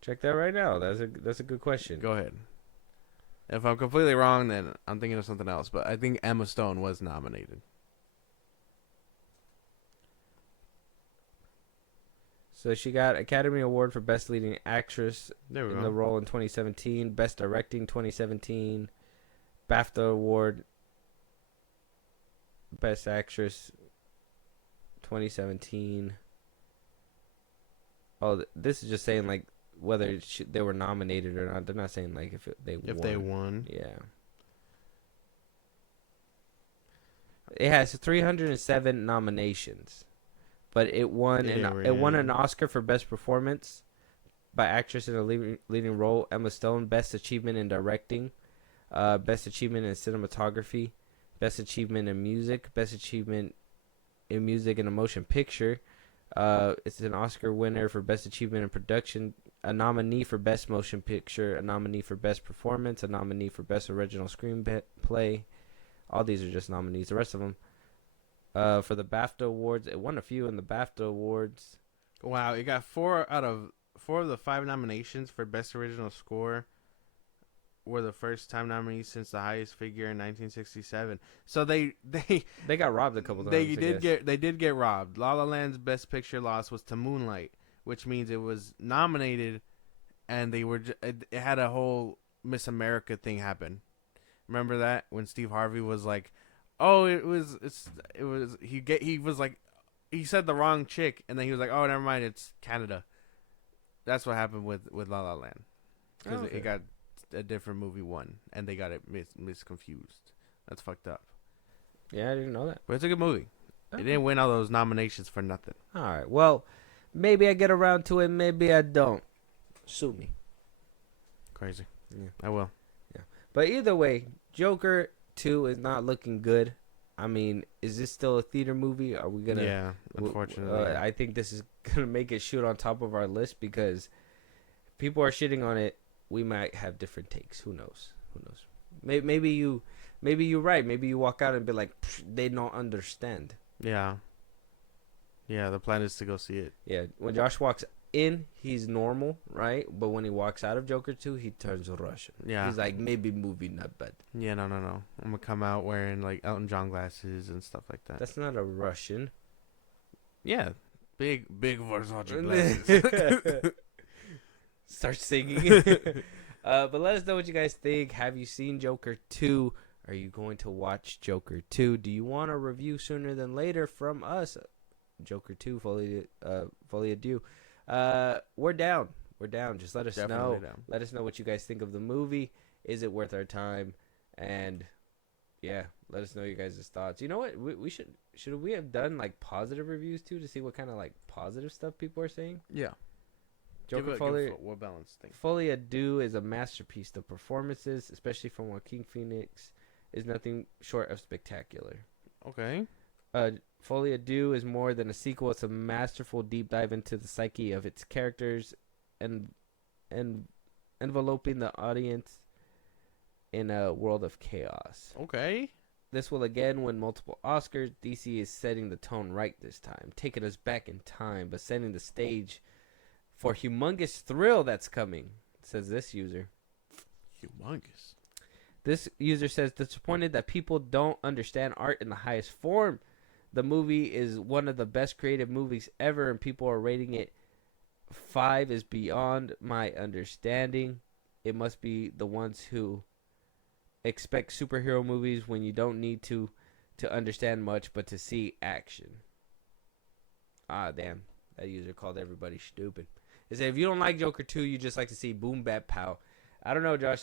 check that right now. That's a good question. Go ahead. If I'm completely wrong, then I'm thinking of something else. But I think Emma Stone was nominated. So she got Academy Award for Best Leading Actress There we in go. the role in 2017, Best Directing 2017, BAFTA Award, Best Actress 2017. Oh, this is just saying like whether they were nominated or not. They're not saying like if they won. If they won. Yeah. It has 307 nominations, but it won an Oscar for Best Performance by Actress in a leading role. Emma Stone, Best Achievement in Directing, Best Achievement in Cinematography, Best Achievement in Music, Best Achievement in Music in a Motion Picture. It's an Oscar winner for Best Achievement in Production, a nominee for Best Motion Picture, a nominee for Best Performance, a nominee for Best Original Screenplay. All these are just nominees. The rest of them, for the BAFTA Awards, it won a few in the BAFTA Awards. Wow, it got 4 of the 5 nominations for Best Original Score were the first time nominees since the highest figure in 1967. So they got robbed a couple times. They did get robbed. La La Land's Best Picture loss was to Moonlight, which means it was nominated, and it had a whole Miss America thing happen. Remember that when Steve Harvey was like, "Oh, he was like, he said the wrong chick," and then he was like, "Oh, never mind, it's Canada." That's what happened with La La Land, because it got a different movie won, and they got it misconfused. That's fucked up. Yeah, I didn't know that. But it's a good movie. It didn't win all those nominations for nothing. All right. Well, maybe I get around to it. Maybe I don't. Sue me. Crazy. Yeah. I will. Yeah. But either way, Joker 2 is not looking good. I mean, is this still a theater movie? Are we gonna? Yeah. Unfortunately, I think this is gonna make it shoot on top of our list because people are shitting on it. We might have different takes. Who knows? Maybe you're right. Maybe you walk out and be like, they don't understand. Yeah. Yeah. The plan is to go see it. Yeah. When Josh walks in, he's normal, right? But when he walks out of Joker 2, he turns Russian. Yeah. He's like, maybe movie not bad. Yeah. No. I'm gonna come out wearing like Elton John glasses and stuff like that. That's not a Russian. Yeah. Big Versace glasses. Start singing. But let us know what you guys think. Have you seen Joker 2? Are you going to watch Joker 2? Do you want a review sooner than later from us? Joker 2, fully adieu. We're down. Just let us Definitely know. down. Let us know what you guys think of the movie. Is it worth our time? And yeah, let us know your guys' thoughts. You know what? We should we have done like positive reviews too to see what kind of like positive stuff people are saying? Yeah. Joker what balance thing. Fully Adieu is a masterpiece. The performances, especially from Joaquin Phoenix, is nothing short of spectacular. Okay. Fully Adieu is more than a sequel. It's a masterful deep dive into the psyche of its characters and enveloping the audience in a world of chaos. Okay. This will again win multiple Oscars. DC is setting the tone right this time, taking us back in time, but setting the stage for humongous thrill that's coming, says this user. Humongous. This user says, disappointed that people don't understand art in the highest form. The movie is one of the best creative movies ever, and people are rating it 5 is beyond my understanding. It must be the ones who expect superhero movies when you don't need to understand much, but to see action. Ah, damn. That user called everybody stupid. They said, if you don't like Joker 2, you just like to see boom, bap, pow. I don't know, Josh.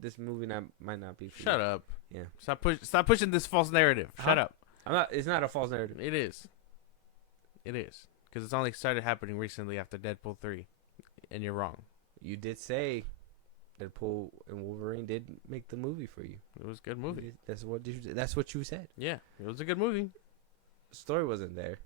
This movie might not be for Shut you. up. Yeah. Stop pushing this false narrative. Shut up. It's not a false narrative. It is. It is. Because it's only started happening recently after Deadpool 3. And you're wrong. You did say Deadpool and Wolverine did make the movie for you. It was a good movie. That's what you said. Yeah, it was a good movie. The story wasn't there.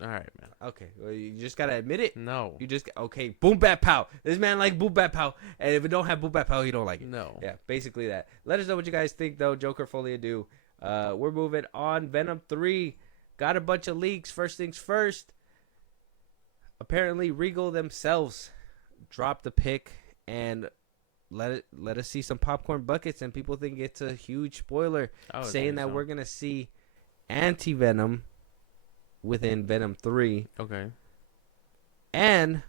All right, man. Okay, well, you just gotta admit it. No. Okay. Boom bap pow. This man like boom bap pow, and if it don't have boom bap pow, he don't like it. No. Yeah, basically that. Let us know what you guys think though. Joker Folie do. We're moving on. Venom 3 got a bunch of leaks. First things first. Apparently, Regal themselves dropped the pic and let us see some popcorn buckets, and people think it's a huge spoiler, saying that we're gonna see anti-Venom within Venom 3. Okay. And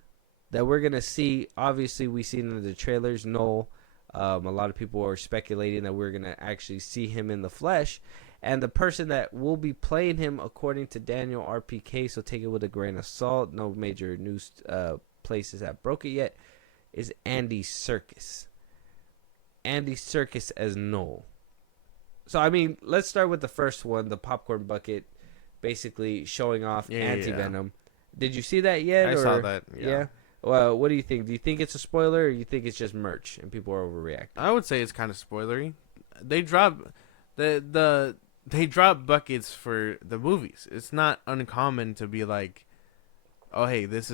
that we're going to see, obviously we seen in the trailers, Noel. A lot of people are speculating that we're going to actually see him in the flesh. And the person that will be playing him, according to Daniel RPK, so take it with a grain of salt, no major news places have broke it yet, is Andy Serkis. Andy Serkis as Noel. So, I mean, let's start with the first one, the popcorn bucket. Basically showing off anti-Venom. Did you see that yet? I saw that. Yeah. Well, what do you think? Do you think it's a spoiler, or you think it's just merch and people are overreacting? I would say it's kind of spoilery. They drop they drop buckets for the movies. It's not uncommon to be like, oh hey, this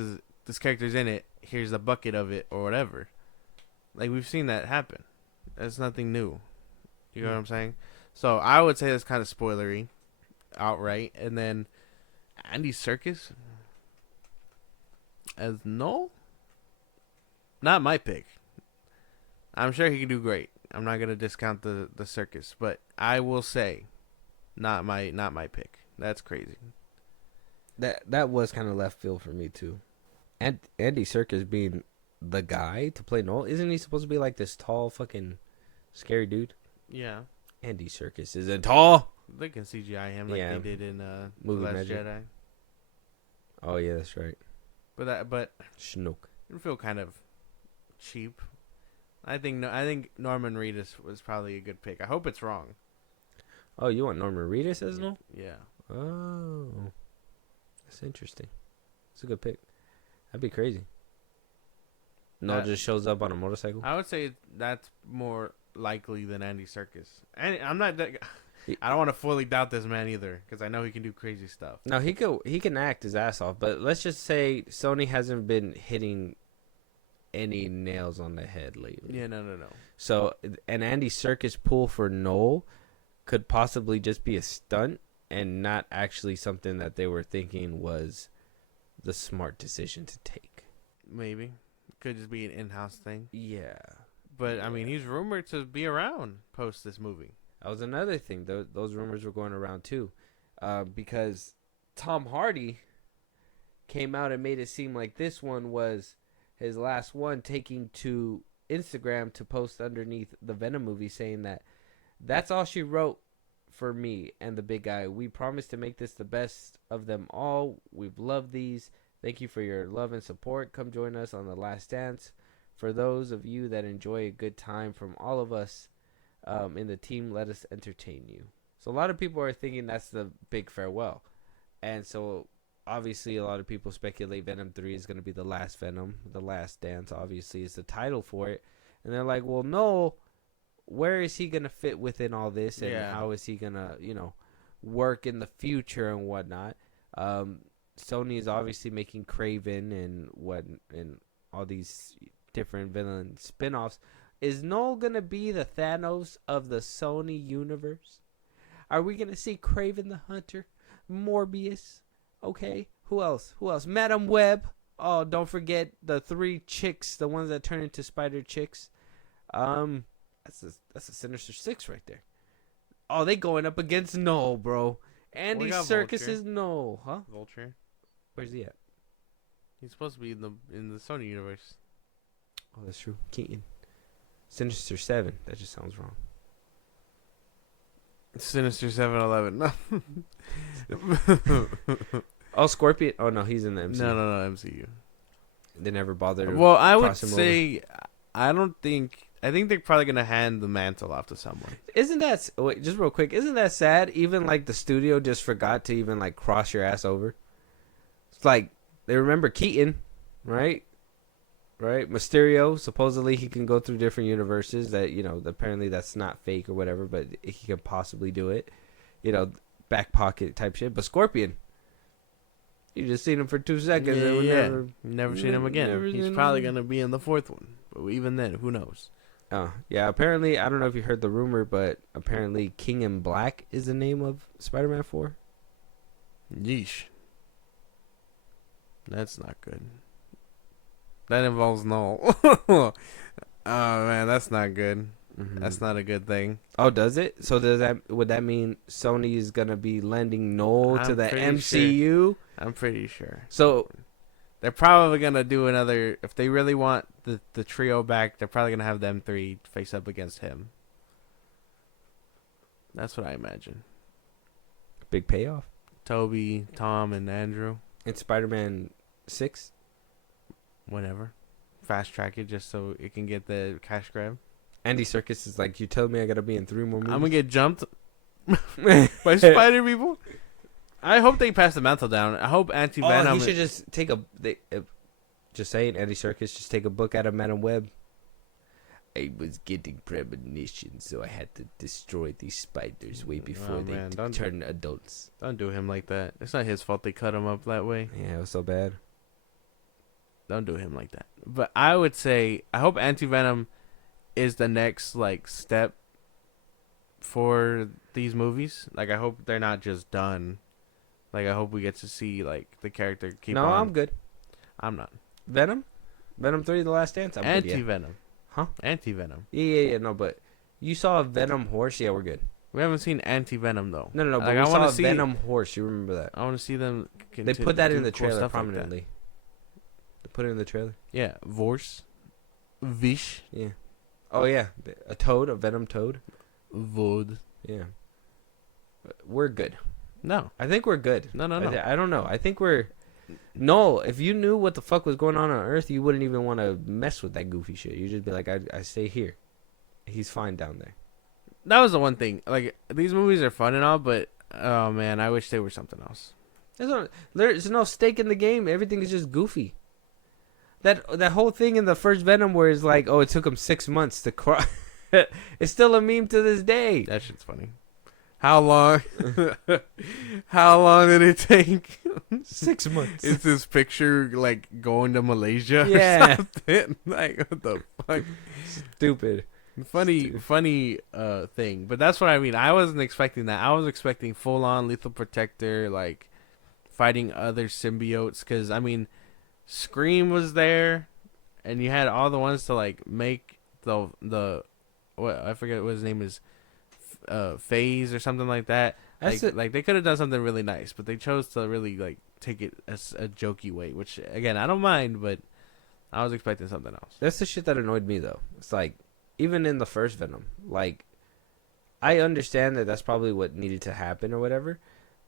character's in it. Here's a bucket of it or whatever. Like we've seen that happen. That's nothing new. You know what I'm saying? So I would say that's kind of spoilery. Outright. And then Andy Serkis as Noel? Not my pick. I'm sure he can do great. I'm not gonna discount the Serkis, but I will say not my pick. That's crazy. That was kind of left field for me too. And Andy Serkis being the guy to play Noel, isn't he supposed to be like this tall fucking scary dude? Yeah. Andy Serkis isn't tall. They can CGI him like they did in Movie Last Magic. Jedi. Oh yeah, that's right. But Schnook. it feel kind of cheap. I think Norman Reedus was probably a good pick. I hope it's wrong. Oh, you want Norman Reedus as Noel? Yeah. Oh, that's interesting. It's a good pick. That'd be crazy. Noel just shows up on a motorcycle. I would say that's more likely than Andy Serkis. And I'm not. I don't want to fully doubt this man either, because I know he can do crazy stuff. No, he can act his ass off, but let's just say Sony hasn't been hitting any nails on the head lately. Yeah, no. So an Andy Serkis pull for Noel could possibly just be a stunt and not actually something that they were thinking was the smart decision to take. Maybe. Could just be an in-house thing. Yeah. But, I mean, he's rumored to be around post this movie. That was another thing. Those rumors were going around too, because Tom Hardy came out and made it seem like this one was his last one, taking to Instagram to post underneath the Venom movie saying that that's all she wrote for me and the big guy. We promise to make this the best of them all. We've loved these. Thank you for your love and support. Come join us on The Last Dance. For those of you that enjoy a good time from all of us in the team, let us entertain you. So a lot of people are thinking that's the big farewell. And so obviously a lot of people speculate Venom 3 is going to be the last Venom. The Last Dance obviously is the title for it. And they're like, well, no, where is he going to fit within all this? And how is he going to, work in the future and whatnot? Sony is obviously making Kraven and all these different villain spin-offs. Is Noel going to be the Thanos of the Sony universe? Are we going to see Kraven the Hunter? Morbius? Okay. Who else? Madam Web. Oh, don't forget the 3 chicks, the ones that turn into spider chicks. That's a Sinister Six right there. Oh, they going up against Noel, bro. Andy Serkis is Noel, huh? Vulture. Where's he at? He's supposed to be in the Sony universe. Oh, that's true. Keaton. Sinister 7. That just sounds wrong. Sinister 7-11. No. Oh, Scorpion. Oh, no, he's in the MCU. No, MCU. They never bothered to Well, I would cross him say I think they're probably gonna hand the mantle off to someone. Isn't that wait, just real quick? Isn't that sad? Even like the studio just forgot to even like cross your ass over. It's like they remember Keaton, right? Right, Mysterio. Supposedly he can go through different universes. That apparently that's not fake or whatever, but he could possibly do it. Back pocket type shit. But Scorpion, you just seen him for 2 seconds. Never seen him again. He's probably gonna be in the 4th one, but even then, who knows? Oh yeah, apparently I don't know if you heard the rumor, but apparently King in Black is the name of Spider-Man 4. Yeesh. That's not good. That involves Null. Oh man, that's not good. Mm-hmm. That's not a good thing. Oh, does it? So would that mean Sony is gonna be lending Null to the MCU? Sure. I'm pretty sure. So they're probably gonna do another. If they really want the trio back, they're probably gonna have them 3 face up against him. That's what I imagine. big payoff. Toby, Tom, and Andrew. In Spider-Man 6. Whenever. Fast track it just so it can get the cash grab. Andy Serkis is like, you tell me I gotta be in 3 more movies? I'm gonna get jumped by spider people. I hope they pass the mantle down. I hope Anti-Venom... Oh, he should just take just saying, Andy Serkis, just take a book out of Madam Web. I was getting premonitions, so I had to destroy these spiders way before turn adults. Don't do him like that. It's not his fault they cut him up that way. Yeah, it was so bad. Don't do him like that. But I would say, I hope Anti-Venom is the next step for these movies. I hope they're not just done. I hope we get to see the character keep on. No, I'm good. I'm not. Venom 3, The Last Dance. I'm Anti-Venom. good, yeah. Huh? Anti-Venom. Yeah. No, but you saw a Venom horse. Yeah, we're good. We haven't seen Anti-Venom though. No. But I saw a Venom horse. You remember that? I want to see them. They put that in the trailer prominently. They put it in the trailer. Yeah, Vorse, Vish. Yeah. Oh yeah, a toad, a Venom toad. Vod. Yeah. We're good. No, I think we're good. No. I don't know. I think we're. No, if you knew what the fuck was going on Earth, you wouldn't even want to mess with that goofy shit. You'd just be like, I stay here. He's fine down there. That was the one thing. These movies are fun and all, but oh man, I wish they were something else. There's no stake in the game. Everything is just goofy. That whole thing in the first Venom where it's like, oh, it took him 6 months to cry. It's still a meme to this day. That shit's funny. How long? How long did it take? 6 months. Is this picture going to Malaysia? Yeah. Or something? What the fuck? Stupid. Funny thing. But that's what I mean. I wasn't expecting that. I was expecting full on Lethal Protector, fighting other symbiotes. Because Scream was there, and you had all the ones to make the what I forget what his name is, Phase or something like that. They could have done something really nice, but they chose to really take it as a jokey way, which again I don't mind, but I was expecting something else. That's the shit that annoyed me though. It's even in the first Venom, I understand that that's probably what needed to happen or whatever,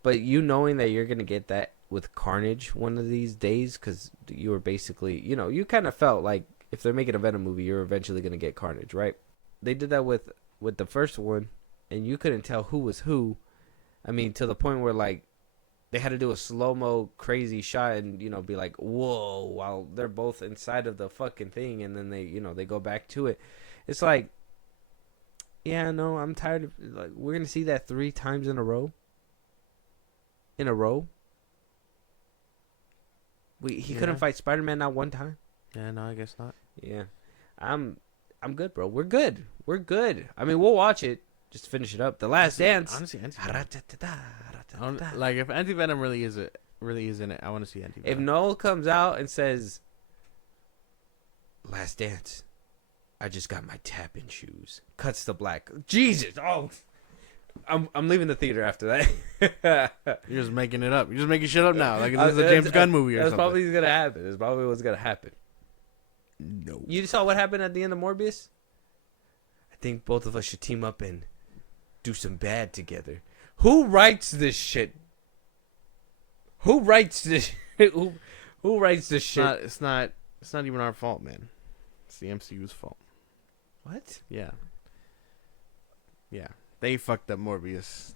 but knowing that you're gonna get that with Carnage one of these days, because you were basically, you kind of felt like if they're making a Venom movie, you're eventually gonna get Carnage, right? They did that with the first one, and you couldn't tell who was who. To the point where they had to do a slow-mo crazy shot and be like, whoa, while they're both inside of the fucking thing, and then they go back to it. It's yeah, no, I'm tired of we're gonna see that 3 times in a row. He couldn't fight Spider-Man not one time. Yeah, no, I guess not. Yeah, I'm good, bro. We're good. We'll watch it. Just finish it up. The Last Dance. Honestly, if Anti-Venom really is in it, I want to see Anti-Venom. If Noel comes out and says, "Last Dance, I just got my tap-in shoes," cuts to black. Jesus, oh, I'm leaving the theater after that. You're just making it up. You're just making shit up now. This is a James Gunn movie or something. That's probably what's gonna happen. That's probably what's gonna happen. No. You saw what happened at the end of Morbius? I think both of us should team up and do some bad together. Who writes this shit? Who writes this shit? It's not even our fault, man. It's the MCU's fault. What? Yeah. Yeah. They fucked up Morbius.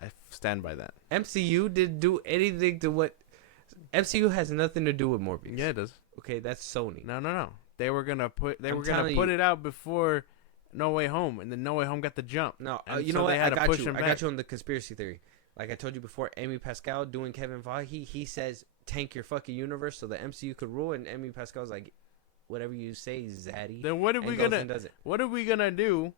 I stand by that. MCU didn't do anything to what. MCU has nothing to do with Morbius. Yeah, it does. Okay, that's Sony. No. They were gonna put I'm put telling you. it out before No Way Home, and then No Way Home got the jump. No, And you so know what? they had I to got push you. him I back. got you on the conspiracy theory. Like I told you before, Amy Pascal doing Kevin Feige, he says tank your fucking universe so the MCU could rule, and Amy Pascal's like, whatever you say, Zaddy. Then what are and we goes gonna and does it. What are we gonna do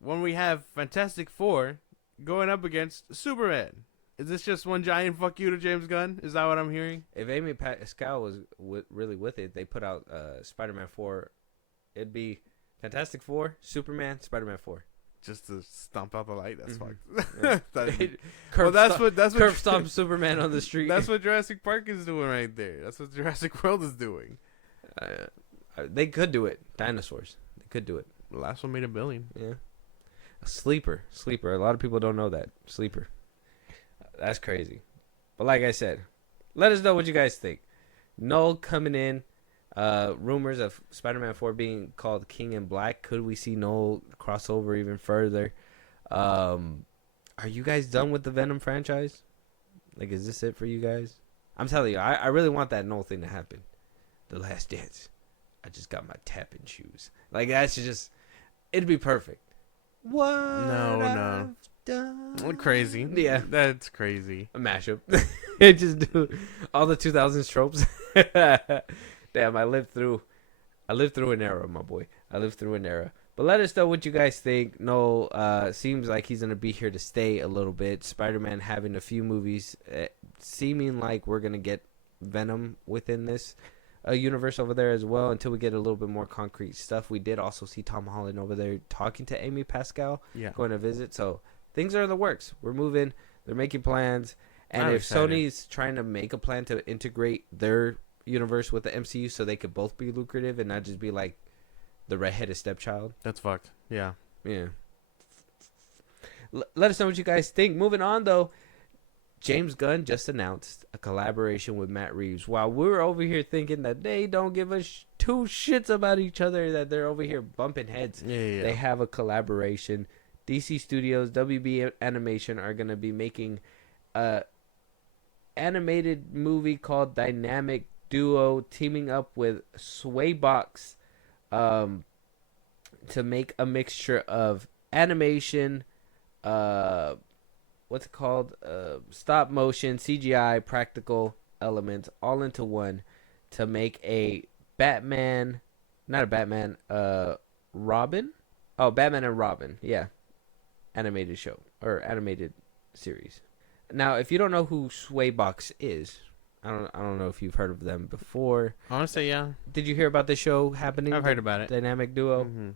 when we have Fantastic Four going up against Superman? Is this just one giant fuck you to James Gunn? Is that what I'm hearing? If Amy Pascal was really with it, they put out Spider-Man 4. It'd be Fantastic Four, Superman, Spider-Man 4. Just to stomp out the light. That's Mhm. fucked. Well, that's what curb stomp Superman on the street. That's what Jurassic Park is doing right there. That's what Jurassic World is doing. They could do it. Dinosaurs. They could do it. The last one made $1 billion. Yeah. A sleeper. A lot of people don't know that. Sleeper. That's crazy. But like I said, let us know what you guys think. Noel coming in. Rumors of Spider-Man 4 being called King in Black. Could we see Noel crossover even further? Are you guys done with the Venom franchise? Like, is this it for you guys? I'm telling you, I really want that Noel thing to happen. The Last Dance. I just got my tapping shoes. Like, that's just... It'd be perfect. What? No. Crazy. Yeah. That's crazy. A mashup. It just do all the 2000s tropes. Damn, I lived through an era, my boy. I lived through an era. But let us know what you guys think. Noel seems like he's going to be here to stay a little bit. Spider-Man having a few movies, seeming like we're going to get Venom within this universe over there as well until we get a little bit more concrete stuff. We did also see Tom Holland over there talking to Amy Pascal, going to visit. So things are in the works. We're moving. They're making plans. And I'm if excited. Sony's trying to make a plan to integrate their universe with the MCU so they could both be lucrative and not just be like the redheaded stepchild. That's fucked. Yeah. Yeah. Let us know what you guys think. Moving on, though. James Gunn just announced a collaboration with Matt Reeves. While we're over here thinking that they don't give a two shits about each other, that they're over here bumping heads, Yeah. they have a collaboration. DC Studios, WB Animation are going to be making a animated movie called Dynamic Duo, teaming up with Swaybox to make a mixture of animation, what's it called? Stop motion, CGI, practical elements, all into one to make a Batman, not a Batman, Robin? Oh, Batman and Robin, yeah. Animated show, or animated series. Now, if you don't know who Swaybox is, I don't know if you've heard of them before. Honestly, yeah. Did you hear about this show happening? I've heard about it. Dynamic Duo. Mm-hmm.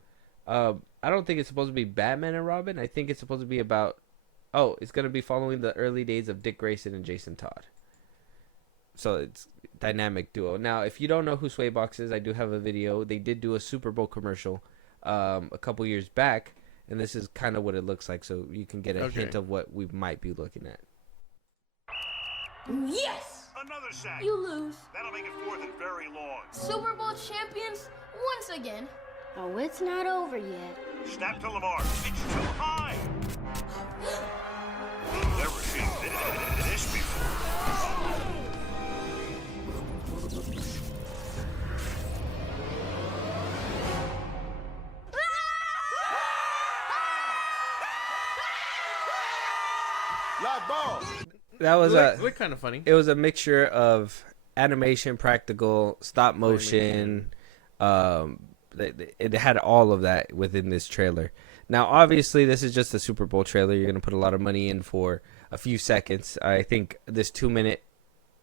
I don't think it's supposed to be Batman and Robin. I think it's supposed to be about... Oh, it's going to be following the early days of Dick Grayson and Jason Todd. So it's Dynamic Duo. Now, if you don't know who Swaybox is, I do have a video. They did do a Super Bowl commercial a couple years back, and this is kind of what it looks like, so you can get a hint of what we might be looking at. Yes! Another sack. You lose. That'll make it fourth and very long. Super Bowl champions once again. Oh, it's not over yet. Snap to Lamar. It's too high. You've never seen this before. That was Look kind of funny. It was a mixture of animation, practical, stop motion. It had all of that within this trailer. Now, obviously, this is just a Super Bowl trailer. You're going to put a lot of money in for a few seconds. I think this 2-minute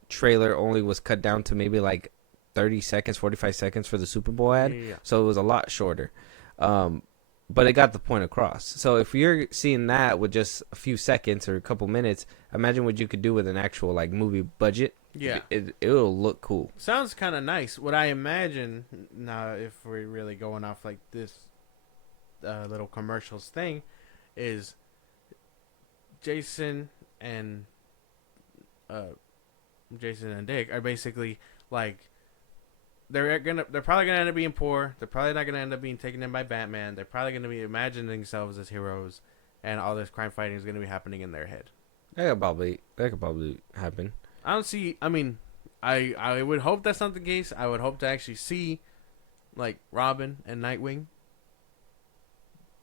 trailer only was cut down to maybe like 30 seconds, 45 seconds for the Super Bowl ad. Yeah. So it was a lot shorter. But it got the point across. So if you're seeing that with just a few seconds or a couple minutes, imagine what you could do with an actual like movie budget. Yeah. It'll look cool. Sounds kind of nice. What I imagine now, if we're really going off like this little commercials thing, is Jason and Dick are basically like they're probably gonna end up being poor. They're probably not gonna end up being taken in by Batman. They're probably gonna be imagining themselves as heroes, and all this crime fighting is gonna be happening in their head. That could probably happen. I don't see. I mean, I would hope that's not the case. I would hope to actually see, like, Robin and Nightwing.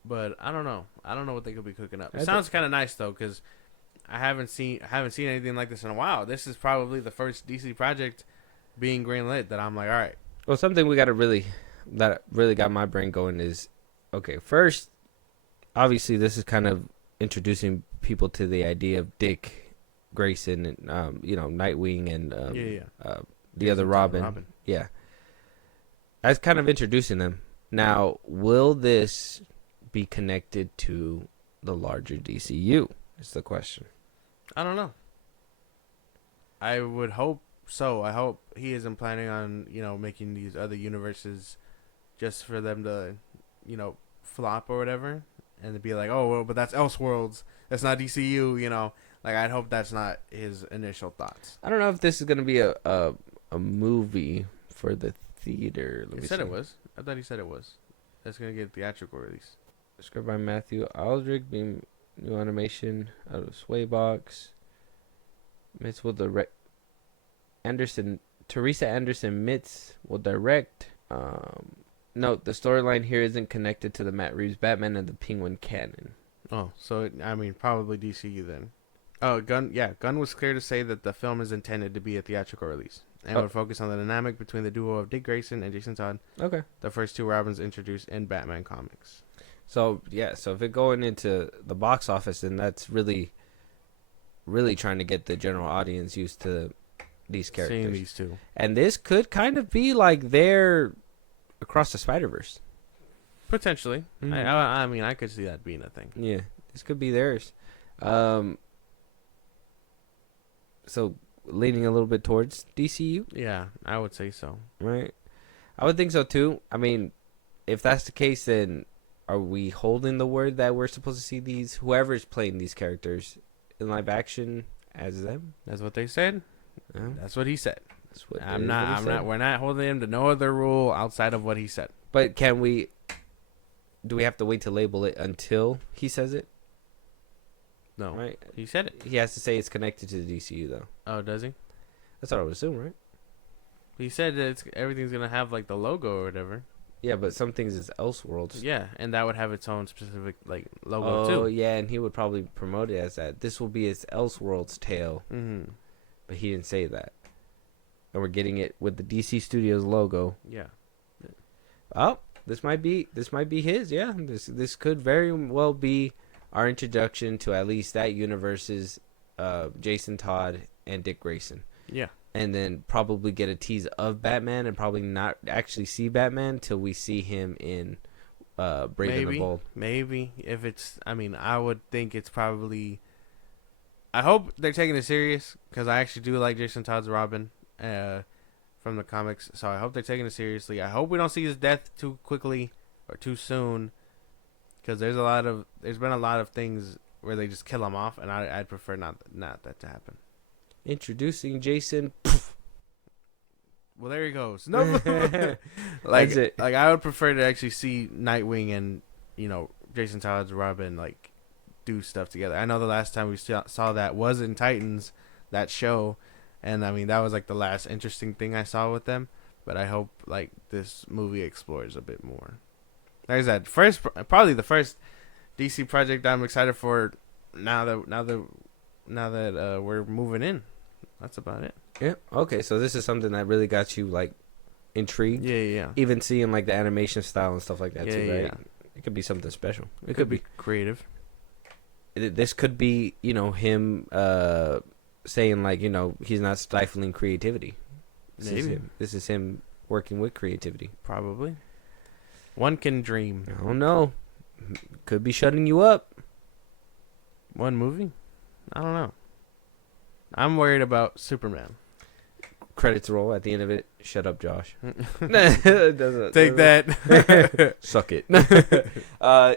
But I don't know. I don't know what they could be cooking up. It sounds kind of nice though, because I haven't seen anything like this in a while. This is probably the first DC project being greenlit that I'm like, all right. Well, something that really got my brain going is, okay, first, obviously this is kind of introducing people to the idea of Dick Grayson and Nightwing and the other Robin. Yeah, that's kind of introducing them. Now, will this be connected to the larger DCU? Is the question. I don't know. I would hope so. I hope he isn't planning on making these other universes just for them to flop or whatever, and to be like, oh well, but that's Elseworlds. That's not DCU. Like, I'd hope that's not his initial thoughts. I don't know if this is going to be a movie for the theater. He said it was. I thought he said it was. That's going to get a theatrical release. Script by Matthew Aldrich, being new animation out of Swaybox. Mitz will direct. Teresa Anderson Mitz will direct. Note, the storyline here isn't connected to the Matt Reeves Batman and the Penguin canon. Oh, so probably DCU then. Oh, Gunn was clear to say that the film is intended to be a theatrical release and would focus on the dynamic between the duo of Dick Grayson and Jason Todd. Okay. The first two Robins introduced in Batman comics. So if it going into the box office, then that's really, really trying to get the general audience used to these characters. Seeing these two. And this could kind of be like their Across the Spider-Verse. Potentially. Mm-hmm. I could see that being a thing. Yeah, this could be theirs. So leaning a little bit towards DCU? Yeah, I would say so. Right? I would think so too. I mean, if that's the case, then are we holding the word that we're supposed to see whoever's playing these characters in live action as them? That's what they said. Yeah. That's what he said. We're not holding him to no other rule outside of what he said. But do we have to wait to label it until he says it? No. Right? He said it. He has to say it's connected to the DCU though. Oh, does he? That's what I would assume, right? He said that everything's going to have like the logo or whatever. Yeah, but some things is Elseworlds. Yeah, and that would have its own specific like logo too. Oh, yeah, and he would probably promote it as that. This will be its Elseworlds tale. Mm-hmm. But he didn't say that. And we're getting it with the DC Studios logo. Yeah. Oh, this might be his. Yeah, this could very well be our introduction to at least that universe's Jason Todd and Dick Grayson. Yeah. And then probably get a tease of Batman and probably not actually see Batman till we see him in Brave and the Bold. Maybe. If it's, I would think it's probably, I hope they're taking it serious because I actually do like Jason Todd's Robin from the comics. So I hope they're taking it seriously. I hope we don't see his death too quickly or too soon because there's been a lot of things where they just kill him off, and I'd prefer not that to happen. Introducing Jason. Well, there he goes. No, like I would prefer to actually see Nightwing and Jason Todd's Robin like do stuff together. I know the last time we saw that was in Titans, that show, and that was like the last interesting thing I saw with them. But I hope like this movie explores a bit more. There's that probably the first DC project I'm excited for now that we're moving in. That's about it. Yeah. Okay. So this is something that really got you like intrigued. Yeah. Even seeing like the animation style and stuff like that too, right? Yeah. It could be something special. It could be creative. This could be him saying like he's not stifling creativity. Maybe this is him working with creativity. Probably. One can dream. I don't know. Could be shutting you up. One movie? I don't know. I'm worried about Superman. Credits roll at the end of it. Shut up, Josh. Take that. Suck it.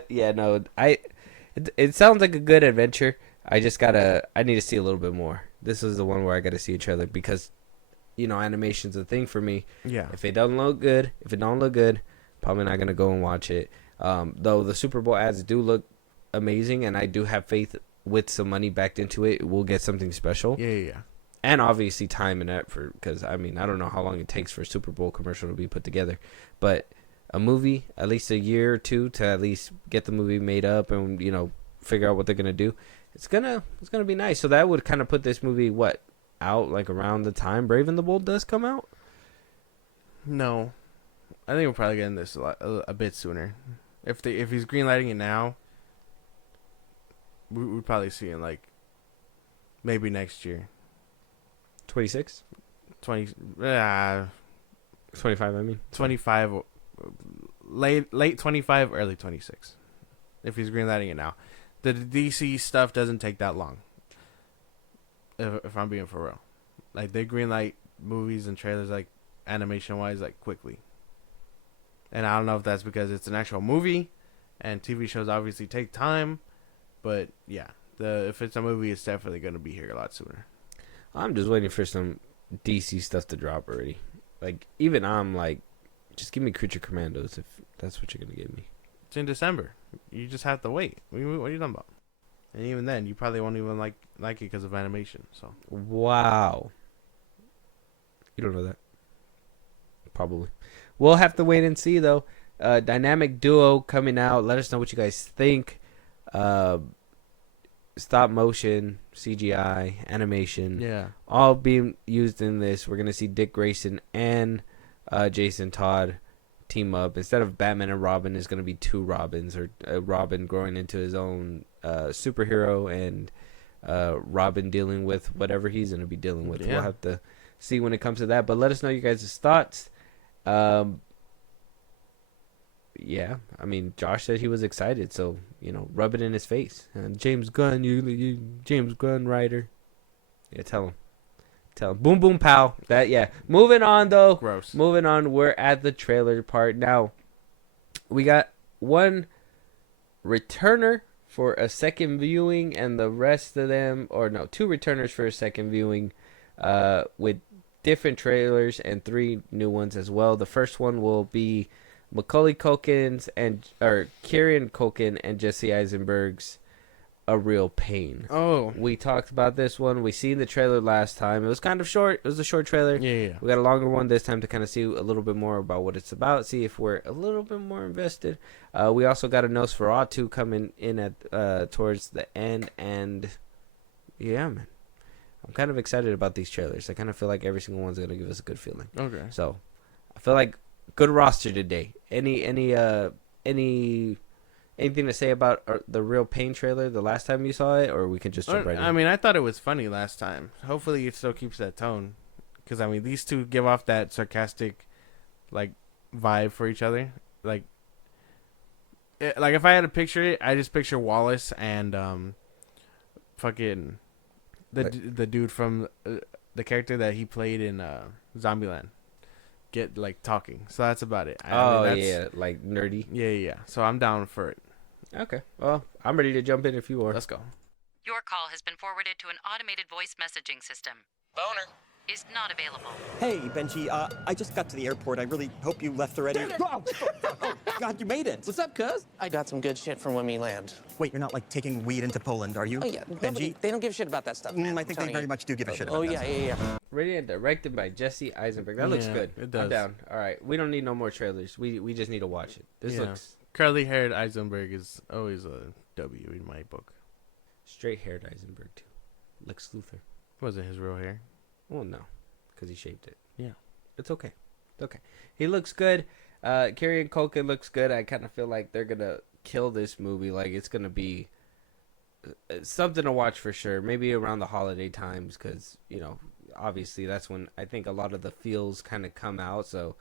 Yeah, no. It sounds like a good adventure. I need to see a little bit more. This is the one where I got to see a trailer because animation's a thing for me. Yeah. If it don't look good, probably not gonna go and watch it. Though the Super Bowl ads do look amazing, and I do have faith with some money backed into it, we'll get something special. Yeah. And obviously time and effort, because I don't know how long it takes for a Super Bowl commercial to be put together, but a movie, at least a year or two to at least get the movie made up and figure out what they're gonna do. It's gonna be nice. So that would kind of put this movie out like around the time Brave and the Bold does come out. No, I think we're probably getting this a bit sooner. If he's greenlighting it now, we'd probably see it like maybe next year. 26? 25, 25, late 25, early 26. If he's greenlighting it now. The DC stuff doesn't take that long. If I'm being for real. Like, they greenlight movies and trailers, like, animation-wise, like, quickly. And I don't know if that's because it's an actual movie, and TV shows obviously take time, but, yeah. If it's a movie, it's definitely going to be here a lot sooner. I'm just waiting for some DC stuff to drop already. Like, even I'm like, just give me Creature Commandos if that's what you're going to give me. It's in December. You just have to wait. What are you talking about? And even then, you probably won't even like it because of animation. So Wow. You don't know that. Probably. We'll have to wait and see, though. Dynamic Duo coming out. Let us know what you guys think. Stop motion, CGI, animation, yeah, all being used in this. We're gonna see Dick Grayson and Jason Todd team up. Instead of Batman and Robin, is gonna be two Robins, or Robin growing into his own superhero, and Robin dealing with whatever he's gonna be dealing with. Yeah. We'll have to see when it comes to that. But let us know you guys' thoughts. Yeah, Josh said he was excited, so rub it in his face. And James Gunn, you James Gunn writer. Yeah, tell him. Boom, boom, pow. That, yeah. Moving on, though. Gross. Moving on, we're at the trailer part now. We got one returner for a second viewing, and the rest of them, two returners for a second viewing, with different trailers and 3 new ones as well. The first one will be Kieran Culkin and Jesse Eisenberg's A Real Pain. Oh, We talked about this one. We seen the trailer last time. It was kind of short. It was a short trailer. yeah. We got a longer one this time to kind of see a little bit more about what it's about, see if we're a little bit more invested. We also got a Nosferatu coming in at towards the end, and yeah, man, I'm kind of excited about these trailers. I kind of feel like every single one's gonna give us a good feeling. Okay. So I feel like good roster today. Anything to say about the Real Pain trailer the last time you saw it, or we can just jump right in? I thought it was funny last time. Hopefully it still keeps that tone, because these two give off that sarcastic like vibe for each other. Like if I had to picture it, I just picture Wallace and fucking the dude from the character that he played in Zombieland get like talking. So that's about it. Yeah, like nerdy. Yeah. So I'm down for it. Okay. Well, I'm ready to jump in if you are. Let's go. Your call has been forwarded to an automated voice messaging system. Boner. Is not available. Hey, Benji, I just got to the airport. I really hope you left already. Oh, God, you made it. What's up, cuz? I got some good shit from when we land. Wait, you're not, like, taking weed into Poland, are you? Oh, yeah. Benji? They don't give a shit about that stuff, man. I think they very much do give a shit about Oh, that. yeah. Written and directed by Jesse Eisenberg. That looks good. It does. I'm down. All right. We don't need no more trailers. We just need to watch it. This looks... Curly-haired Eisenberg is always a W in my book. Straight-haired Eisenberg, too. Lex Luthor. Wasn't his real hair? Well, no. Because he shaved it. Yeah. It's okay. It's okay. He looks good. Kieran Culkin looks good. I kind of feel like they're going to kill this movie. Like, it's going to be something to watch for sure. Maybe around the holiday times because, obviously that's when I think a lot of the feels kind of come out. So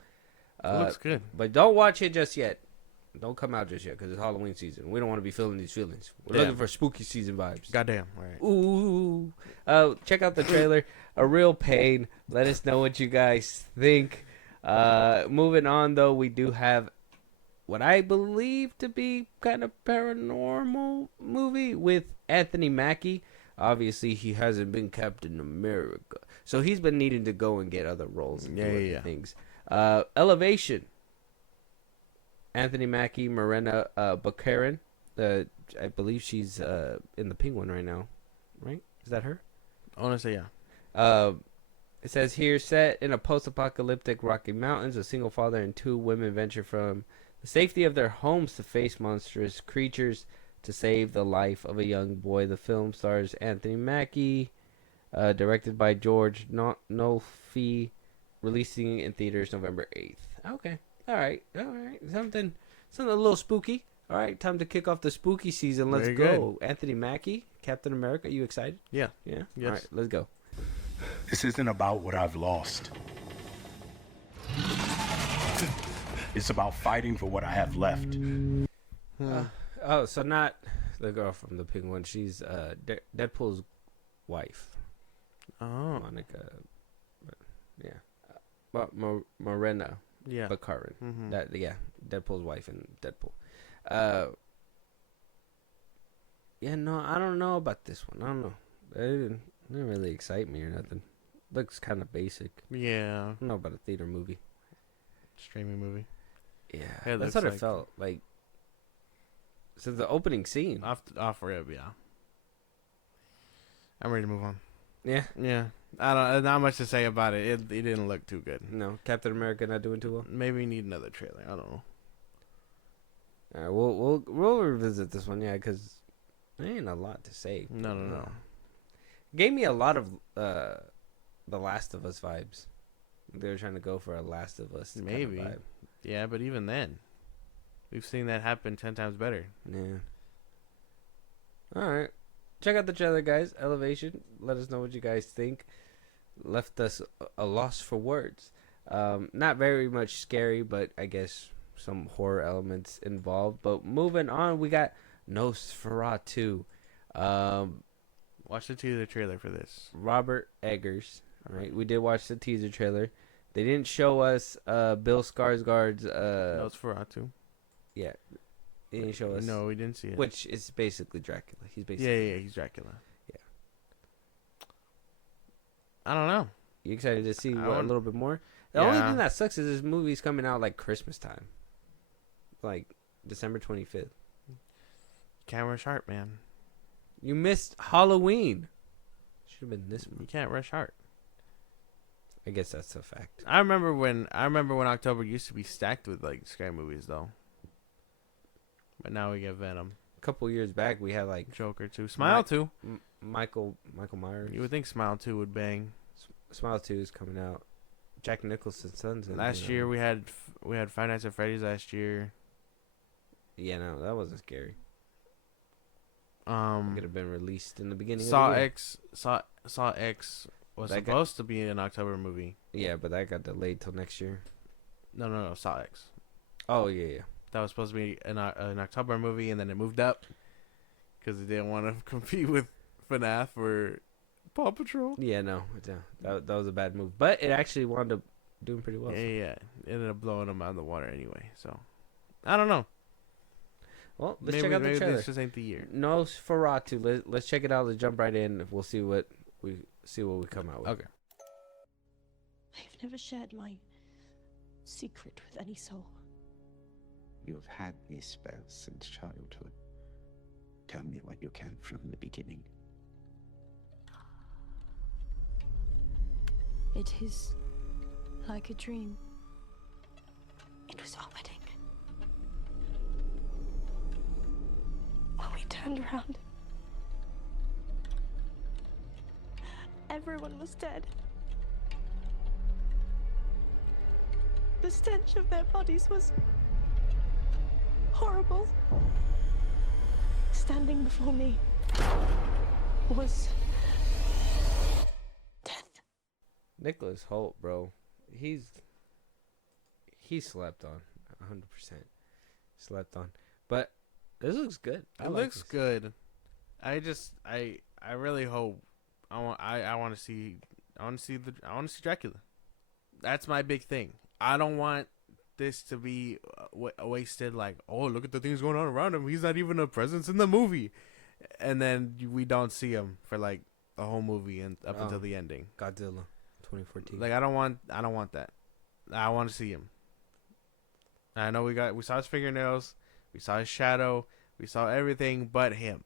It looks good. But don't watch it just yet. Don't come out just yet because it's Halloween season. We don't want to be feeling these feelings. We're looking for spooky season vibes. Goddamn. All right. Ooh. Check out the trailer. A Real Pain. Let us know what you guys think. Moving on, though, we do have what I believe to be kind of paranormal movie with Anthony Mackie. Obviously, he hasn't been Captain America, so he's been needing to go and get other roles and do other things. Elevation. Anthony Mackie, Morena Baccarin. I believe she's in the Penguin right now, right? Is that her? I want to say yeah. It says here, set in a post-apocalyptic Rocky Mountains, a single father and two women venture from the safety of their homes to face monstrous creatures to save the life of a young boy. The film stars Anthony Mackie, directed by George Nolfi, releasing in theaters November 8th. Okay. All right. Something a little spooky. All right, time to kick off the spooky season. Let's Very go. Anthony Mackie, Captain America. You excited? Yeah. Yeah? Yes. All right, let's go. This isn't about what I've lost. It's about fighting for what I have left. So not the girl from the Penguin. She's Deadpool's wife. Oh. Monica. Yeah. Morena. Yeah. Baccarin. Mm-hmm. Deadpool's wife in Deadpool. Yeah, no, I don't know about this one. I don't know. It didn't really excite me or nothing. Looks kind of basic. Yeah. I don't know about a theater movie. Streaming movie. Yeah, that's what it felt like. Since the opening scene. Off rib, yeah. I'm ready to move on. Yeah. Yeah. I don't. Not much to say about it. It didn't look too good. No, Captain America not doing too well. Maybe we need another trailer. I don't know. All right, we'll revisit this one, yeah, because there ain't a lot to say. No. Gave me a lot of the Last of Us vibes. They were trying to go for a Last of Us Maybe. kind of vibe. Yeah, but even then, we've seen that happen 10 times better. Yeah. All right. Check out the trailer, guys. Elevation. Let us know what you guys think. Left us a loss for words. Not very much scary, but I guess some horror elements involved. But moving on, we got Nosferatu. Watch the teaser trailer for this. Robert Eggers. Right. We did watch the teaser trailer. They didn't show us Bill Skarsgård's Nosferatu. Yeah. They didn't show us. No, we didn't see it. Which is basically Dracula. He's basically Yeah, he's Dracula. Yeah. I don't know. You excited to see I a little bit more? The Yeah. only thing that sucks is this movie's coming out like Christmas time. Like December 25th. Can't rush heart, man. You missed Halloween. Should have been this You month. can't rush heart. I guess that's a fact. I remember when October used to be stacked with like scary movies though. But now we get Venom, A couple years back, we had like Joker 2, Smile 2. Michael Myers. You would think Smile 2 would bang. Smile 2 is coming out. Jack Nicholson's son's in it, Last year we had Five Nights at Freddy's last year. Yeah, no, that wasn't scary. It could have been released in the beginning Saw of the year. Saw X was That supposed to be an October movie. Yeah, but that got delayed till next year. No, Saw X. Oh, yeah. That was supposed to be an October movie, and then it moved up because they didn't want to compete with FNAF or Paw Patrol. Yeah, no. That was a bad move. But it actually wound up doing pretty well. Yeah. It ended up blowing them out of the water anyway. So, I don't know. Well, let's check out the trailer. This just ain't the year. Nosferatu. Let's check it out. Let's jump right in. We'll see what we come out with. Okay. I've never shared my secret with any soul. You have had these spells since childhood. Tell me what you can from the beginning. It is like a dream. It was our wedding. When we turned around, everyone was dead. The stench of their bodies was horrible. Standing before me was death. Nicholas Hoult, bro. He slept on 100%. Slept on. But this looks good. It looks good. I really hope I want to see Dracula. That's my big thing. I don't want this to be wasted. Like, oh, look at the things going on around him. He's not even a presence in the movie. and then we don't see him for like the whole movie and up until the ending. Godzilla, 2014. Like I don't want that. I want to see him. I know we saw his fingernails, we saw his shadow, we saw everything but him.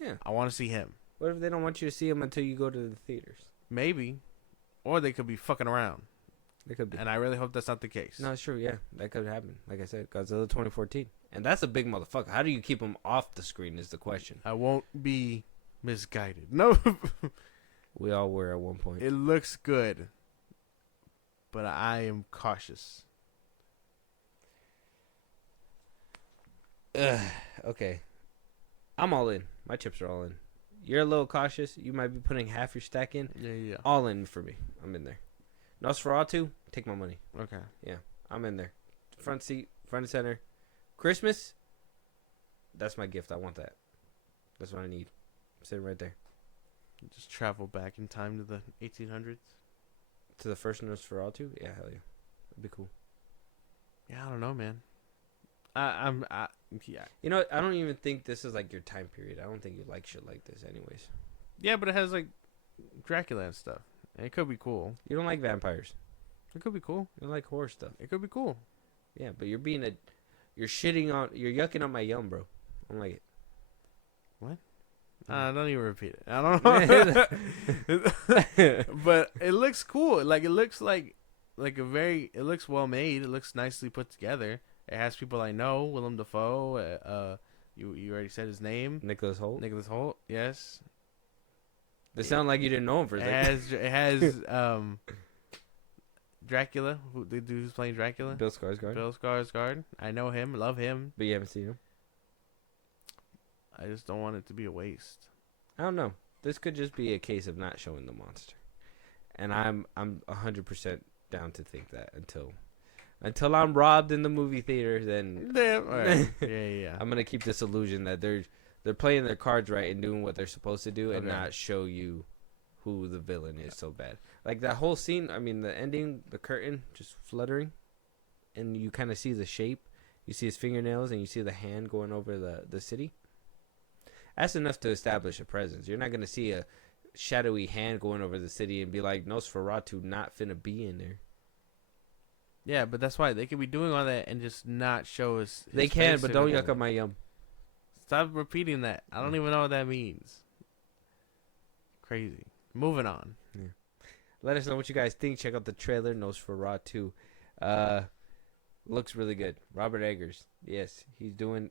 Yeah, I want to see him. What if they don't want you to see him until you go to the theaters? Maybe, or they could be fucking around. They could be, and I really hope that's not the case. No, it's true. Yeah, that could happen. Like I said, Godzilla 2014, and that's a big motherfucker. How do you keep him off the screen? Is the question. I won't be misguided. No, we all were at one point. It looks good, but I am cautious. Okay, I'm all in. My chips are all in. You're a little cautious. You might be putting half your stack in. Yeah. All in for me. I'm in there. Nosferatu, take my money. Okay. Yeah, I'm in there. Front seat, front and center. Christmas, that's my gift. I want that. That's what I need. I'm sitting right there. Just travel back in time to the 1800s. To the first Nosferatu? Yeah, hell yeah. That'd be cool. Yeah, I don't know, man. Yeah. You know, I don't even think this is like your time period. I don't think you like shit like this anyways. Yeah, but it has like Dracula and stuff. And it could be cool. You don't like vampires. It could be cool. You don't like horror stuff. It could be cool. Yeah, but you're you're yucking on my yum, bro. I don't like it. What? Don't even repeat it. I don't know. But it looks cool. Like it looks like it looks well made. It looks nicely put together. It has people I know. Willem Dafoe. You already said his name. Nicholas Hoult. Nicholas Hoult. Yes. They sound like you didn't know him for a second. It has Dracula. The dude who's playing Dracula. Bill Skarsgård. Bill Skarsgård. I know him. Love him. But you haven't seen him. I just don't want it to be a waste. I don't know. This could just be a case of not showing the monster, and I'm 100% down to think that until I'm robbed in the movie theater, then damn. All right. yeah. I'm gonna keep this illusion that they're playing their cards right and doing what they're supposed to do, and Okay. not show you who the villain is so bad. Like that whole scene. I mean, the ending, the curtain just fluttering, and you kind of see the shape. You see his fingernails, and you see the hand going over the city. That's enough to establish a presence. You're not going to see a shadowy hand going over the city and be like, Nosferatu not finna be in there. Yeah, but that's why they could be doing all that and just not show us. They can, but don't yuck up my yum. Stop repeating that. I don't even know what that means. Crazy. Moving on. Yeah. Let us know what you guys think. Check out the trailer, Nosferatu. Looks really good. Robert Eggers. Yes, he's doing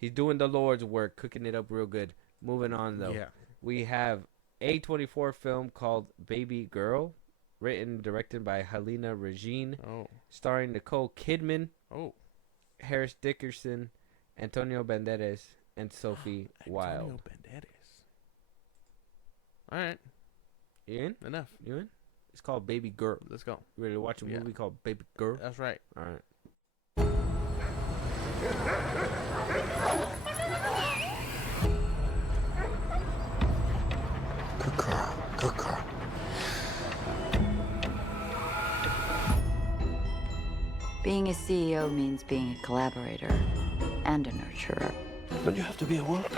the Lord's work, cooking it up real good. Moving on, though. Yeah. We have a 24 film called Baby Girl, written and directed by Helena Regine, starring Nicole Kidman, Harris Dickerson, Antonio Banderas, and Sophie Wilde. Antonio Banderas. All right. You in? Enough. You in? It's called Baby Girl. Let's go. You ready to watch a movie called Baby Girl? That's right. All right. Good girl. Good girl. Being a CEO means being a collaborator and a nurturer. But you have to be at work.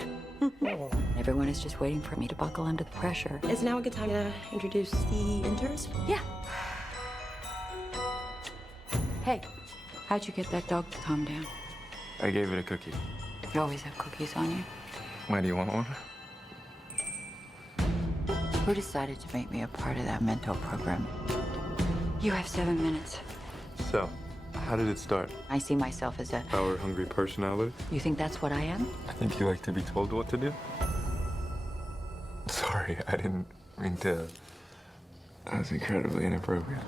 Everyone is just waiting for me to buckle under the pressure. Is now a good time to introduce the interns? Yeah. Hey, how'd you get that dog to calm down? I gave it a cookie. You always have cookies on you. Why do you want one? Who decided to make me a part of that mentor program? You have 7 minutes. So, how did it start? I see myself as a... Power-hungry personality? You think that's what I am? I think you like to be told what to do. Sorry, I didn't mean to... That was incredibly inappropriate.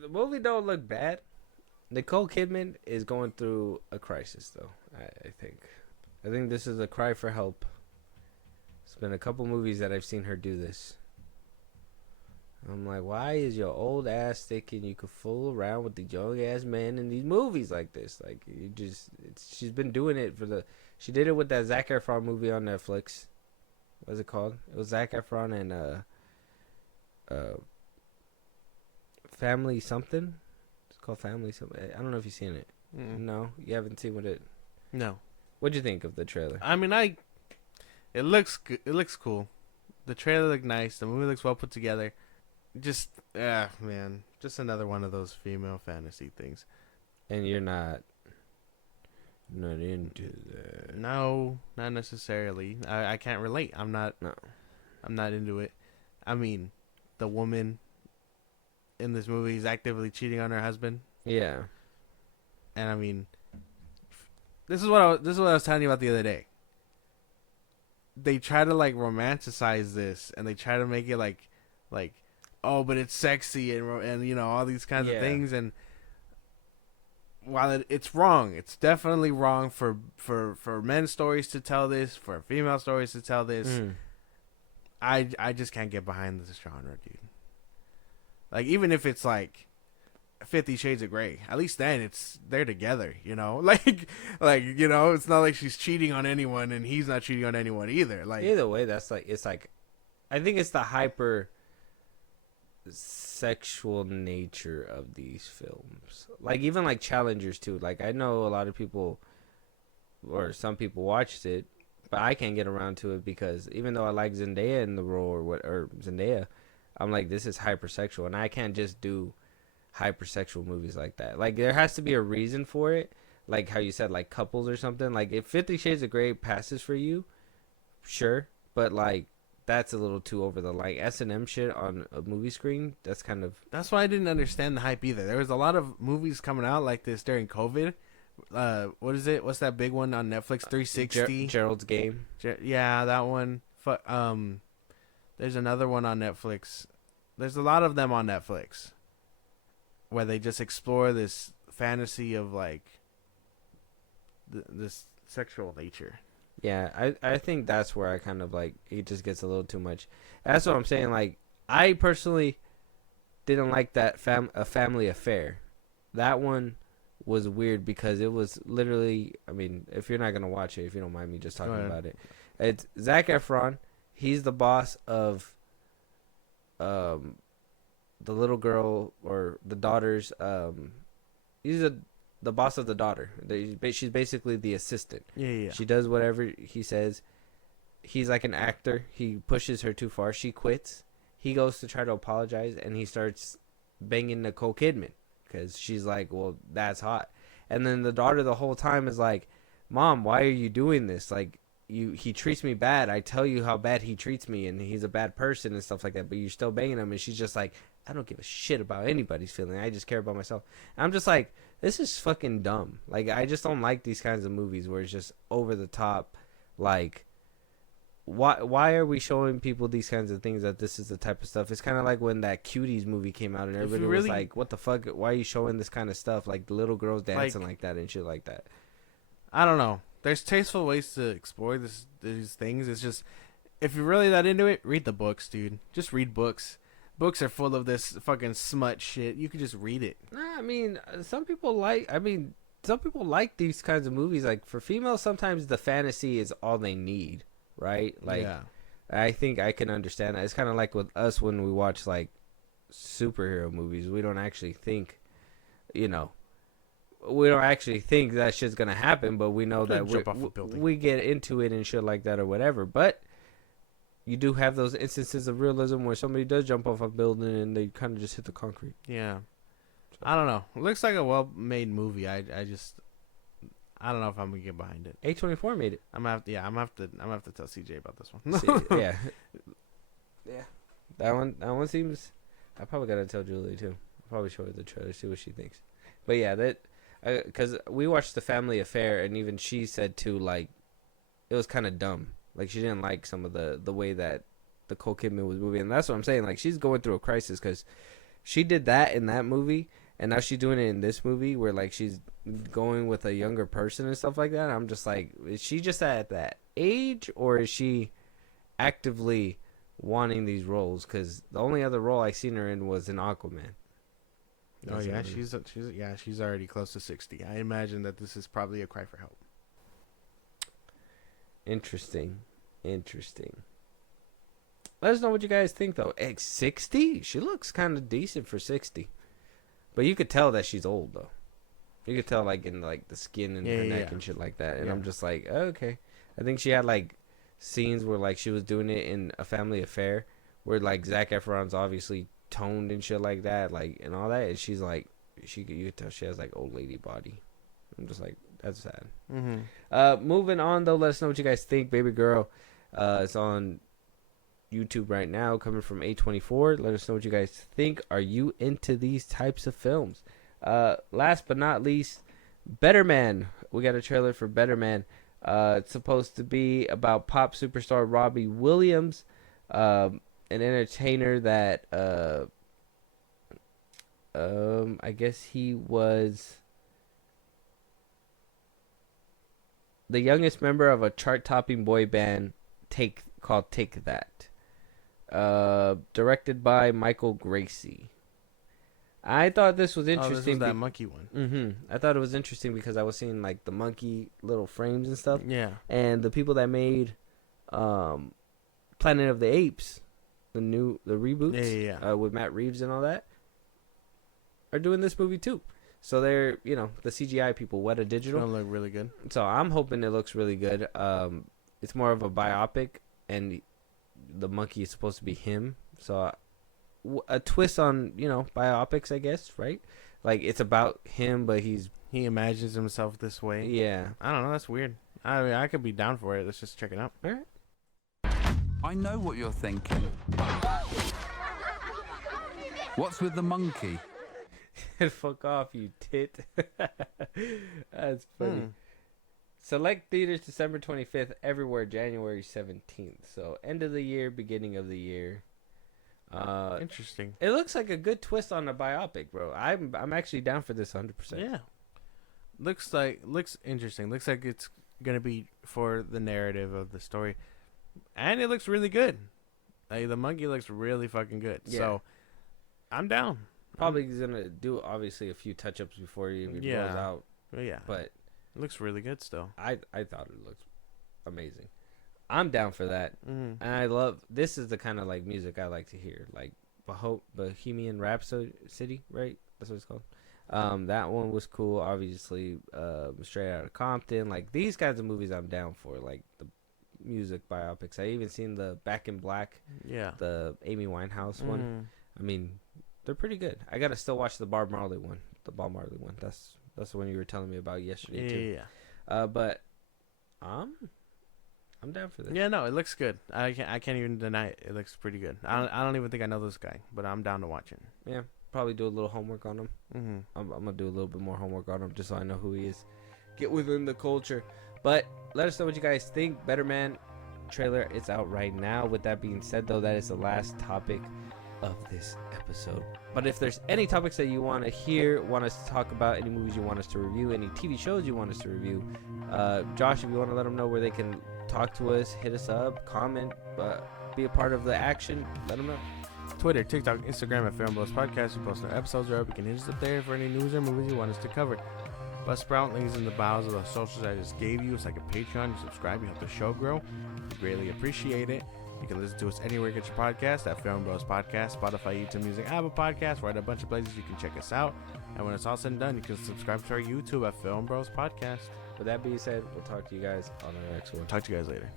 The movie don't look bad. Nicole Kidman is going through a crisis, though, I think. I think this is a cry for help. It's been a couple movies that I've seen her do this. I'm like, why is your old ass thinking you could fool around with the young ass man in these movies like this? Like, you just, she's been doing it she did it with that Zac Efron movie on Netflix. What's it called? It was Zac Efron and Family something. It's called Family something. I don't know if you've seen it. No, you haven't seen what it. No. What'd you think of the trailer? I mean, I It looks good. It looks cool. The trailer looked nice. The movie looks well put together. Just man, just another one of those female fantasy things. And you're not into that. No, not necessarily. I can't relate. I'm not into it. I mean, the woman in this movie is actively cheating on her husband. Yeah. And I mean, this is what I was telling you about the other day. They try to like romanticize this, and they try to make it like, oh, but it's sexy and you know all these kinds of things. And while it's wrong, it's definitely wrong for men's stories to tell this, for female stories to tell this. I just can't get behind this genre, dude. Like, even if it's like 50 Shades of Grey, at least then they're together, you know? Like you know, it's not like she's cheating on anyone and he's not cheating on anyone either. Like, either way, it's like I think it's the hyper sexual nature of these films. Like, even like Challengers too. Like, I know a lot of people, or some people, watched it, but I can't get around to it because even though I like Zendaya in the role or Zendaya, I'm like, this is hypersexual, and I can't just do hypersexual movies like that. Like, there has to be a reason for it. Like how you said, like Couples or something. Like, if 50 Shades of Grey passes for you, sure, but like that's a little too over the line. S&M shit on a movie screen, that's why I didn't understand the hype either. There was a lot of movies coming out like this during COVID. What is it? What's that big one on Netflix? 360. Gerald's Game. Yeah, that one. There's another one on Netflix. There's a lot of them on Netflix where they just explore this fantasy of like this sexual nature. Yeah, I think that's where I kind of like, it just gets a little too much. That's what I'm saying. Like, I personally didn't like that A Family Affair. That one was weird because it was literally, I mean, if you're not going to watch it, if you don't mind me just talking about it. It's Zac Efron. He's the boss of the little girl, or the daughter's, he's the boss of the daughter. She's basically the assistant. Yeah. She does whatever he says. He's like an actor. He pushes her too far. She quits. He goes to try to apologize, and he starts banging Nicole Kidman because she's like, well, that's hot. And then the daughter the whole time is like, Mom, why are you doing this? Like, he treats me bad. I tell you how bad he treats me, and he's a bad person and stuff like that, but you're still banging him. And she's just like, I don't give a shit about anybody's feeling. I just care about myself. And I'm just like, this is fucking dumb. Like, I just don't like these kinds of movies where it's just over the top. Like, why are we showing people these kinds of things, that this is the type of stuff? It's kind of like when that Cuties movie came out and everybody was like, what the fuck? Why are you showing this kind of stuff? Like, the little girls dancing like that and shit like that. I don't know. There's tasteful ways to explore these things. It's just, if you're really that into it, read the books, dude. Just read books. Books are full of this fucking smut shit. You could just read it. I mean, some people like these kinds of movies. Like, for females, sometimes the fantasy is all they need, right? Like, yeah. I think I can understand that. It's kind of like with us when we watch like superhero movies. We don't actually think, we don't actually think that shit's gonna happen, but we know that we get into it and shit like that or whatever. But you do have those instances of realism where somebody does jump off a building and they kind of just hit the concrete. Yeah. So, I don't know. It looks like a well-made movie. I don't know if I'm gonna get behind it. A24 made it. I'm gonna have to tell CJ about this one. Yeah. That one seems. I probably gotta tell Julie too. I'll probably show her the trailer, see what she thinks. But yeah, because we watched The Family Affair, and even she said too, like, it was kind of dumb. Like, she didn't like some of the way that the Nicole Kidman was moving. And that's what I'm saying. Like, she's going through a crisis because she did that in that movie, and now she's doing it in this movie where, like, she's going with a younger person and stuff like that. I'm just like, is she just at that age, or is she actively wanting these roles? Because the only other role I seen her in was in Aquaman. That's she's already close to 60. I imagine that this is probably a cry for help. Interesting. Let us know what you guys think, though. 60? She looks kind of decent for 60. But you could tell that she's old, though. You could tell, like, in, like, the skin and her neck and shit like that. And I'm just like, okay. I think she had, like, scenes where like she was doing it in A Family Affair, where like Zac Efron's obviously toned and shit like that, like and all that, and she's like, you could tell she has like old lady body. I'm just like, that's sad. Moving on though, let us know what you guys think. Baby Girl, it's on YouTube right now, coming from A24. Let us know what you guys think. Are you into these types of films? Last but not least, Better Man. We got a trailer for Better Man. It's supposed to be about pop superstar Robbie Williams, an entertainer that I guess he was the youngest member of a chart-topping boy band called Take That. Directed by Michael Gracie. I thought this was interesting. This was that monkey one. I thought it was interesting because I was seeing like the monkey little frames and stuff. Yeah. And the people that made Planet of the Apes, the reboots, with Matt Reeves and all that, are doing this movie too. So they're, the CGI people, Weta Digital. It's gonna look really good. So I'm hoping it looks really good. It's more of a biopic, and the monkey is supposed to be him. So a twist on, biopics, I guess, right? Like, it's about him, but he imagines himself this way. Yeah. I don't know. That's weird. I mean, I could be down for it. Let's just check it out. All right. I know what you're thinking. What's with the monkey? Fuck off, you tit. That's funny. Select theaters December 25th, everywhere January 17th. So end of the year, beginning of the year. Interesting. It looks like a good twist on a biopic, bro. I'm actually down for this 100%. Yeah. Looks interesting. Looks like it's gonna be for the narrative of the story, and it looks really good. Like, the monkey looks really fucking good. Yeah. So I'm down. Probably gonna do obviously a few touch-ups before he even rolls out. Yeah. But it looks really good still. I thought it looked amazing. I'm down for that. And I love, this is the kind of like music I like to hear, like Bohemian Rhapsody, right? That's what it's called. That one was cool. Obviously, Straight Outta Compton. Like, these kinds of movies I'm down for, like the music biopics. I even seen the Back in Black, the Amy Winehouse one. I mean, they're pretty good. I gotta still watch the Bob Marley one. That's the one you were telling me about yesterday too. Yeah. But I'm down for this. Yeah, no, it looks good. I can't even deny it. It looks pretty good. I don't even think I know this guy, but I'm down to watch it. Yeah, probably do a little homework on him. I'm gonna do a little bit more homework on him just so I know who he is. Get within the culture. But let us know what you guys think. Better Man trailer, it's out right now. With that being said, though, that is the last topic of this episode. But if there's any topics that you want to hear, want us to talk about, any movies you want us to review, any TV shows you want us to review, Josh, if you want to let them know where they can talk to us, hit us up, comment, be a part of the action, let them know. Twitter, TikTok, Instagram at FIlmBros Podcast. We post our episodes are up. You can hit us up there for any news or movies you want us to cover. Buzzsprout, links in the bios of the socials I just gave you. It's like a Patreon. You subscribe, you help the show grow. We greatly appreciate it. You can listen to us anywhere you get your podcast at FIlmBros Podcast, Spotify, YouTube Music, Apple Podcasts. We're at a bunch of places you can check us out. And when it's all said and done, you can subscribe to our YouTube at FIlmBros Podcast. With that being said, we'll talk to you guys on the next one. Talk to you guys later.